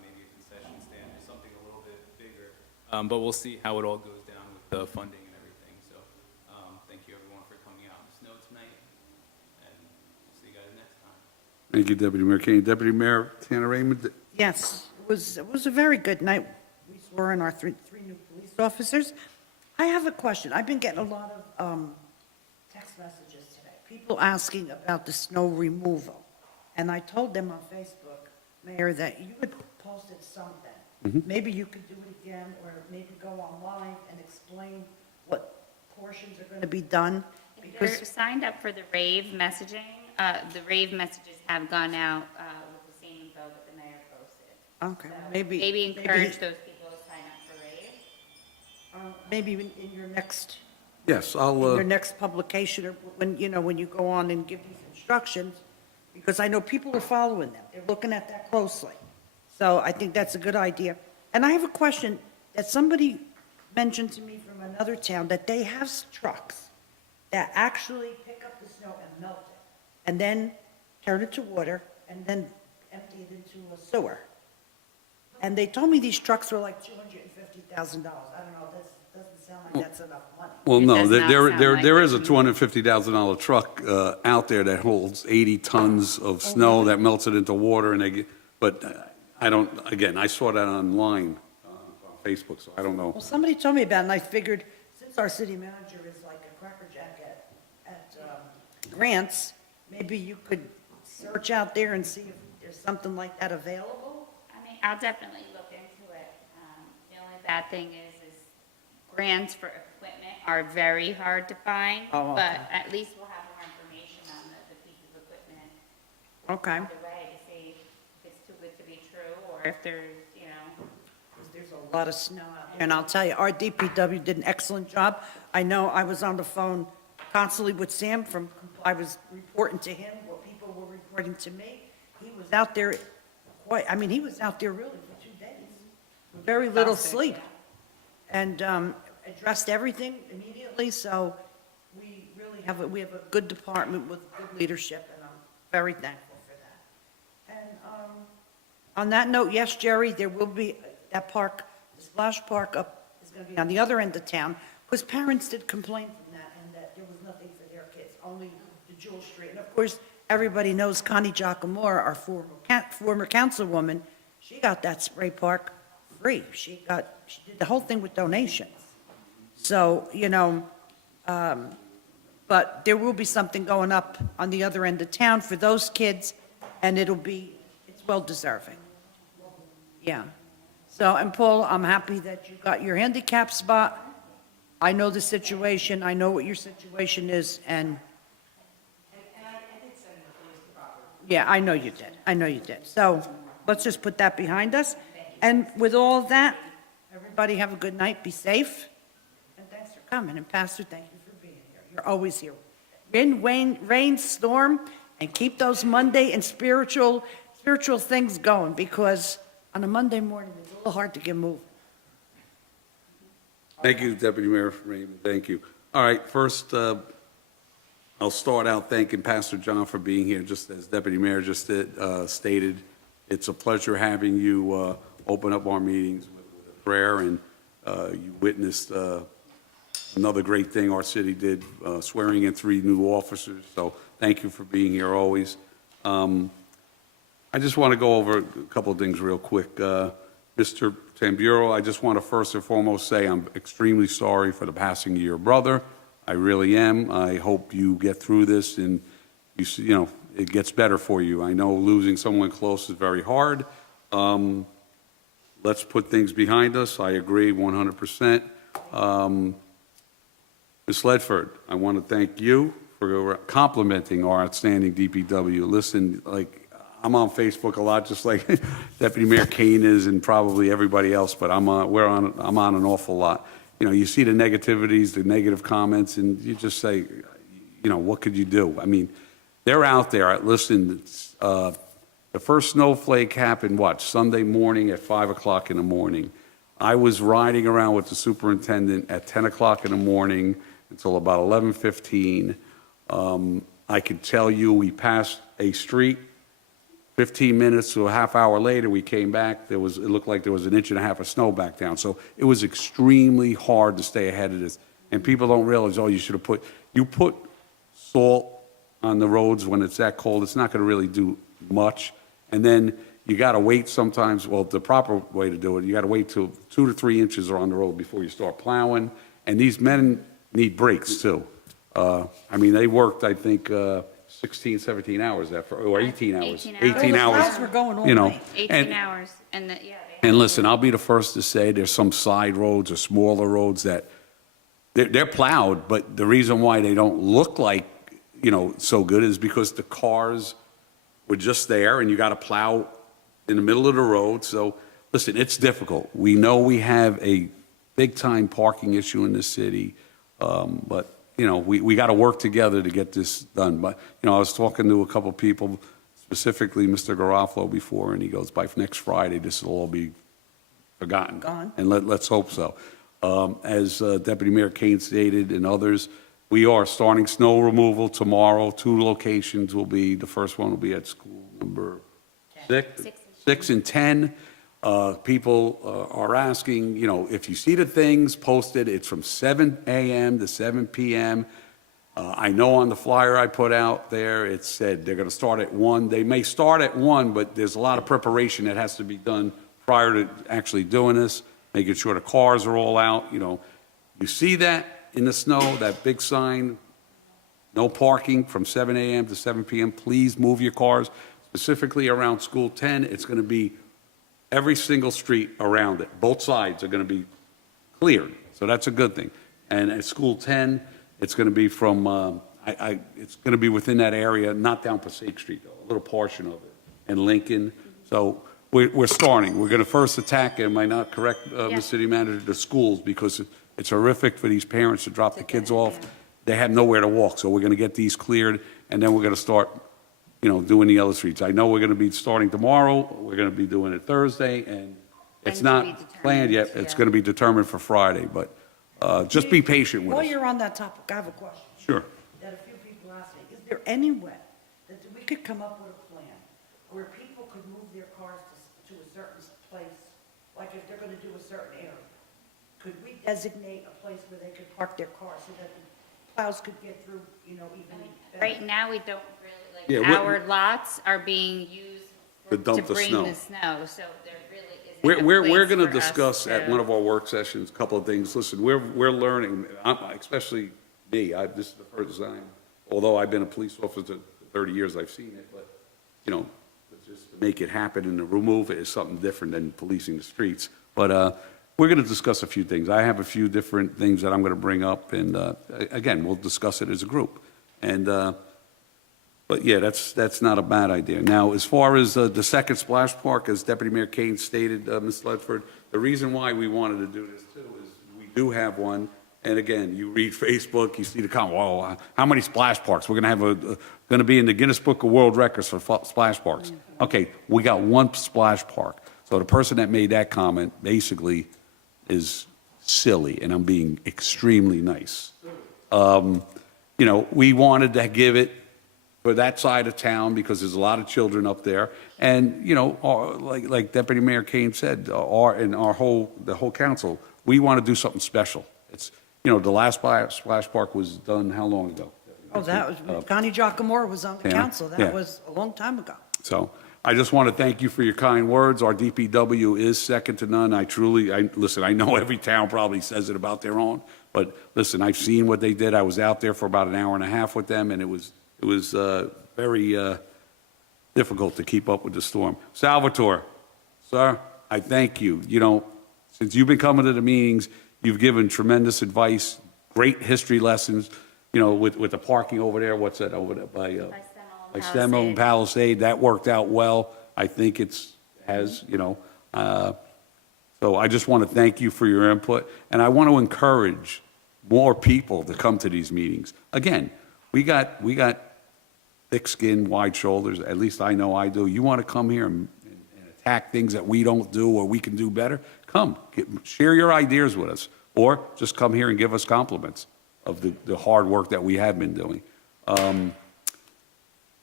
maybe a concession stand or something a little bit bigger. But we'll see how it all goes down with the funding and everything. So thank you, everyone, for coming out in the snow tonight, and we'll see you guys next time. Thank you, Deputy Mayor Kane. Deputy Mayor Tanner Raymond. Yes, it was a very good night. We swore in our three new police officers. I have a question. I've been getting a lot of text messages today, people asking about the snow removal. And I told them on Facebook, Mayor, that you had posted something. Maybe you could do it again, or maybe go online and explain what portions are going to be done. If you're Because, signed up for the rave messaging, the rave messages have gone out with the same info that the mayor posted. okay, So maybe encourage those people to sign up for rave. maybe in your next Yes, in I'll, your next publication, or when you go on and give these instructions, because I know people are following them. They're looking at that closely. So I think that's a good idea. And I have a question that somebody mentioned to me from another town, that they have trucks that actually pick up the snow and melt it, and then turn it to water, and then empty it into a sewer. And they told me these trucks were like $250,000. I don't know, that doesn't sound like that's enough money. well, It no, does not sound like there it is a to me. $250,000 truck out there that holds 80 tons of snow that melts it into water, and but I don't, again, I saw that online on Facebook, so I don't know. Well, somebody told me about it, and I figured, since our city manager is like a crackerjack at grants, maybe you could search out there and see if there's something like that available? I mean, I'll definitely look into it. The only bad thing is grants for equipment are very hard to find, Oh, okay. but at least we'll have more information on the piece of equipment Okay. either way to see if it's too good to be true, or if there's, 'Cause there's a lot of snow out there. And I'll tell you, our DPW did an excellent job. I know I was on the phone constantly with Sam I was reporting to him what people were reporting to me. He was out there he was out there really for 2 days, with very little sleep. And addressed everything immediately, so we really have we have a good department with good leadership, and I'm very thankful for that. And on that note, yes, Jerry, there will be that park, the splash park up is going to be on the other end of town, because parents did complain from that, and that there was nothing for their kids, only the Jewel Street. And of course, everybody knows Connie Giacomore, our former councilwoman, she got that spray park free. She did the whole thing with donations. So, but there will be something going up on the other end of town for those kids, and it's well deserving. Yeah. So, and Paul, I'm happy that you got your handicap spot. I know the situation, I know what your situation is, and... Yeah, I know you did, I know you did. So, let's just put that behind us. And with all that, everybody have a good night, be safe, and thanks for coming. And Pastor, thank you for being here. You're always here. Rain, storm, and keep those Monday and spiritual things going, because on a Monday morning, it's a little hard to get moving. Thank you, Deputy Mayor Raymond, thank you. All right, first, I'll start out thanking Pastor John for being here, just as Deputy Mayor just stated. It's a pleasure having you open up our meetings with a prayer, and you witnessed another great thing our city did, swearing in 3 new officers, so thank you for being here always. I just want to go over a couple of things real quick. Mr. Tamburo, I just want to first and foremost say I'm extremely sorry for the passing of your brother. I really am. I hope you get through this and you know it gets better for you. I know losing someone close is very hard. Let's put things behind us. I agree 100%. Ms. Ledford, I want to thank you for complimenting our outstanding DPW. Listen, like, I'm on Facebook a lot, just like Deputy Mayor Kane is, and probably everybody else. But I'm on an awful lot. You know, you see the negativities, the negative comments, and you just say, you know, what could you do? I mean, they're out there. Listen, the first snowflake happened Sunday morning at 5 o'clock in the morning. I was riding around with the superintendent at 10 o'clock in the morning until about 11:15. I could tell you we passed a street. 15 minutes to a half hour later, we came back. It looked like there was 1.5 inches of snow back down. So it was extremely hard to stay ahead of this. And people don't realize, you put salt on the roads when it's that cold. It's not going to really do much. And then you got to wait sometimes. Well, the proper way to do it, you got to wait till 2 to 3 inches are on the road before you start plowing. And these men need breaks too. I mean, they worked, I think, 16, 17 hours or 18 hours. 18 hours. Clouds were going all You know, night. 18 hours, and and listen, I'll be the first to say there's some side roads or smaller roads that they're plowed, but the reason why they don't look like, you know, so good is because the cars were just there and you got to plow in the middle of the road. So listen, it's difficult. We know we have a big time parking issue in this city, but you know, we got to work together to get this done. But, you know, I was talking to a couple people, specifically Mr. Garofalo before, and he goes, by next Friday, this will all be forgotten. Gone. And let's hope so. As Deputy Mayor Kane stated and others, we are starting snow removal tomorrow. 2 locations will be, the first one will be at school number 6 and 10. People are asking, you know, if you see the things posted, it's from 7 a.m. to 7 p.m. I know on the flyer I put out there, it said they're going to start at 1. They may start at 1, but there's a lot of preparation that has to be done prior to actually doing this, making sure the cars are all out. You know, you see that in the snow, that big sign, no parking from 7 a.m. to 7 p.m. Please move your cars, specifically around School 10. It's going to be every single street around it. Both sides are going to be cleared, so that's a good thing. And at School 10, it's going to be from, it's going to be within that area, not down Passaic Street, though, a little portion of it, and Lincoln. So we're starting. We're going to first attack, am I not correct, Ms. City Manager, the schools, because it's horrific for these parents to drop the kids off. They have nowhere to walk, so we're going to get these cleared, and then we're going to start, you know, doing the other streets. I know we're going to be starting tomorrow, we're going to be doing it Thursday, and it's not planned yet. It's going to be determined for Friday, but just be patient with While us. you're on that topic, I have a question. Sure. That a few people asked me, is there any way that we could come up with a plan where people could move their cars to a certain place? Like if they're going to do a certain area, could we designate a place where they could park their cars so that the plows could get through, you know, even better? right now, we don't really, Yeah, our lots are being used To dump to the bring snow. the snow, so there really isn't a We're place going to for us discuss at to- one of our work sessions, a couple of things. Listen, we're learning, especially me, this is the first time, although I've been a police officer for 30 years, I've seen it, but, you know, just the make it happen and to remove it is something different than policing the streets. But we're going to discuss a few things. I have a few different things that I'm going to bring up, and again, we'll discuss it as a group. And but yeah, that's not a bad idea. Now, as far as the second splash park, as Deputy Mayor Kane stated, Ms. Ledford, the reason why we wanted to do this too is we do have one. And again, you read Facebook, you see the comment, whoa, how many splash parks? We're going to have going to be in the Guinness Book of World Records for splash parks. Okay, we got one splash park. So the person that made that comment basically is silly, and I'm being extremely nice. You know, we wanted to give it for that side of town because there's a lot of children up there. And, you know, like Deputy Mayor Kane said, the whole council, we want to do something special. It's, you know, the last splash park was done how long ago? Oh, that was, Connie Giacomore was on the Yeah, council. That yeah. was a long time ago. So I just want to thank you for your kind words. Our DPW is second to none. Listen, I know every town probably says it about their own, but listen, I've seen what they did. I was out there for about an hour and a half with them, and it was very difficult to keep up with the storm. Salvatore, sir, I thank you. You know, since you've been coming to the meetings, you've given tremendous advice, great history lessons, you know, with the parking over there. What's that over there by Stemmel and Palisade? That worked out well. I think has, you know, so I just want to thank you for your input. And I want to encourage more people to come to these meetings. Again, we got thick skin, wide shoulders. At least I know I do. You want to come here and attack things that we don't do or we can do better? Come, share your ideas with us, or just come here and give us compliments of the hard work that we have been doing.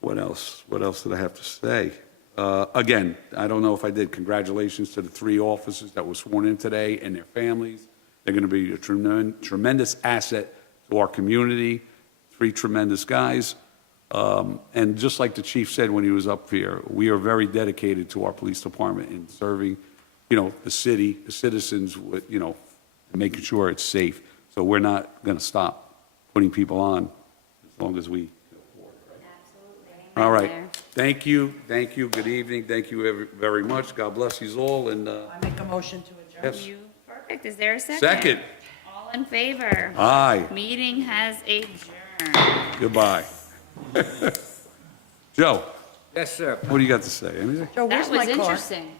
What else? What else did I have to say? Again, I don't know if I did. Congratulations to the 3 officers that were sworn in today and their families. They're going to be a tremendous asset to our community. 3 tremendous guys. And just like the chief said when he was up here, we are very dedicated to our police department in serving, you know, the city, the citizens, with, you know, making sure it's safe. So we're not going to stop putting people on as long as we can afford it, right? Absolutely. All right. There. Thank you. Thank you. Good evening. Thank you very much. God bless you all. And I make a motion to adjourn. yes. Perfect. Is there a second? Second. All in favor? Aye. Meeting has adjourned. Goodbye. Joe, Yes, sir. what do you got to say? Anything? Joe, where's That was my car? interesting.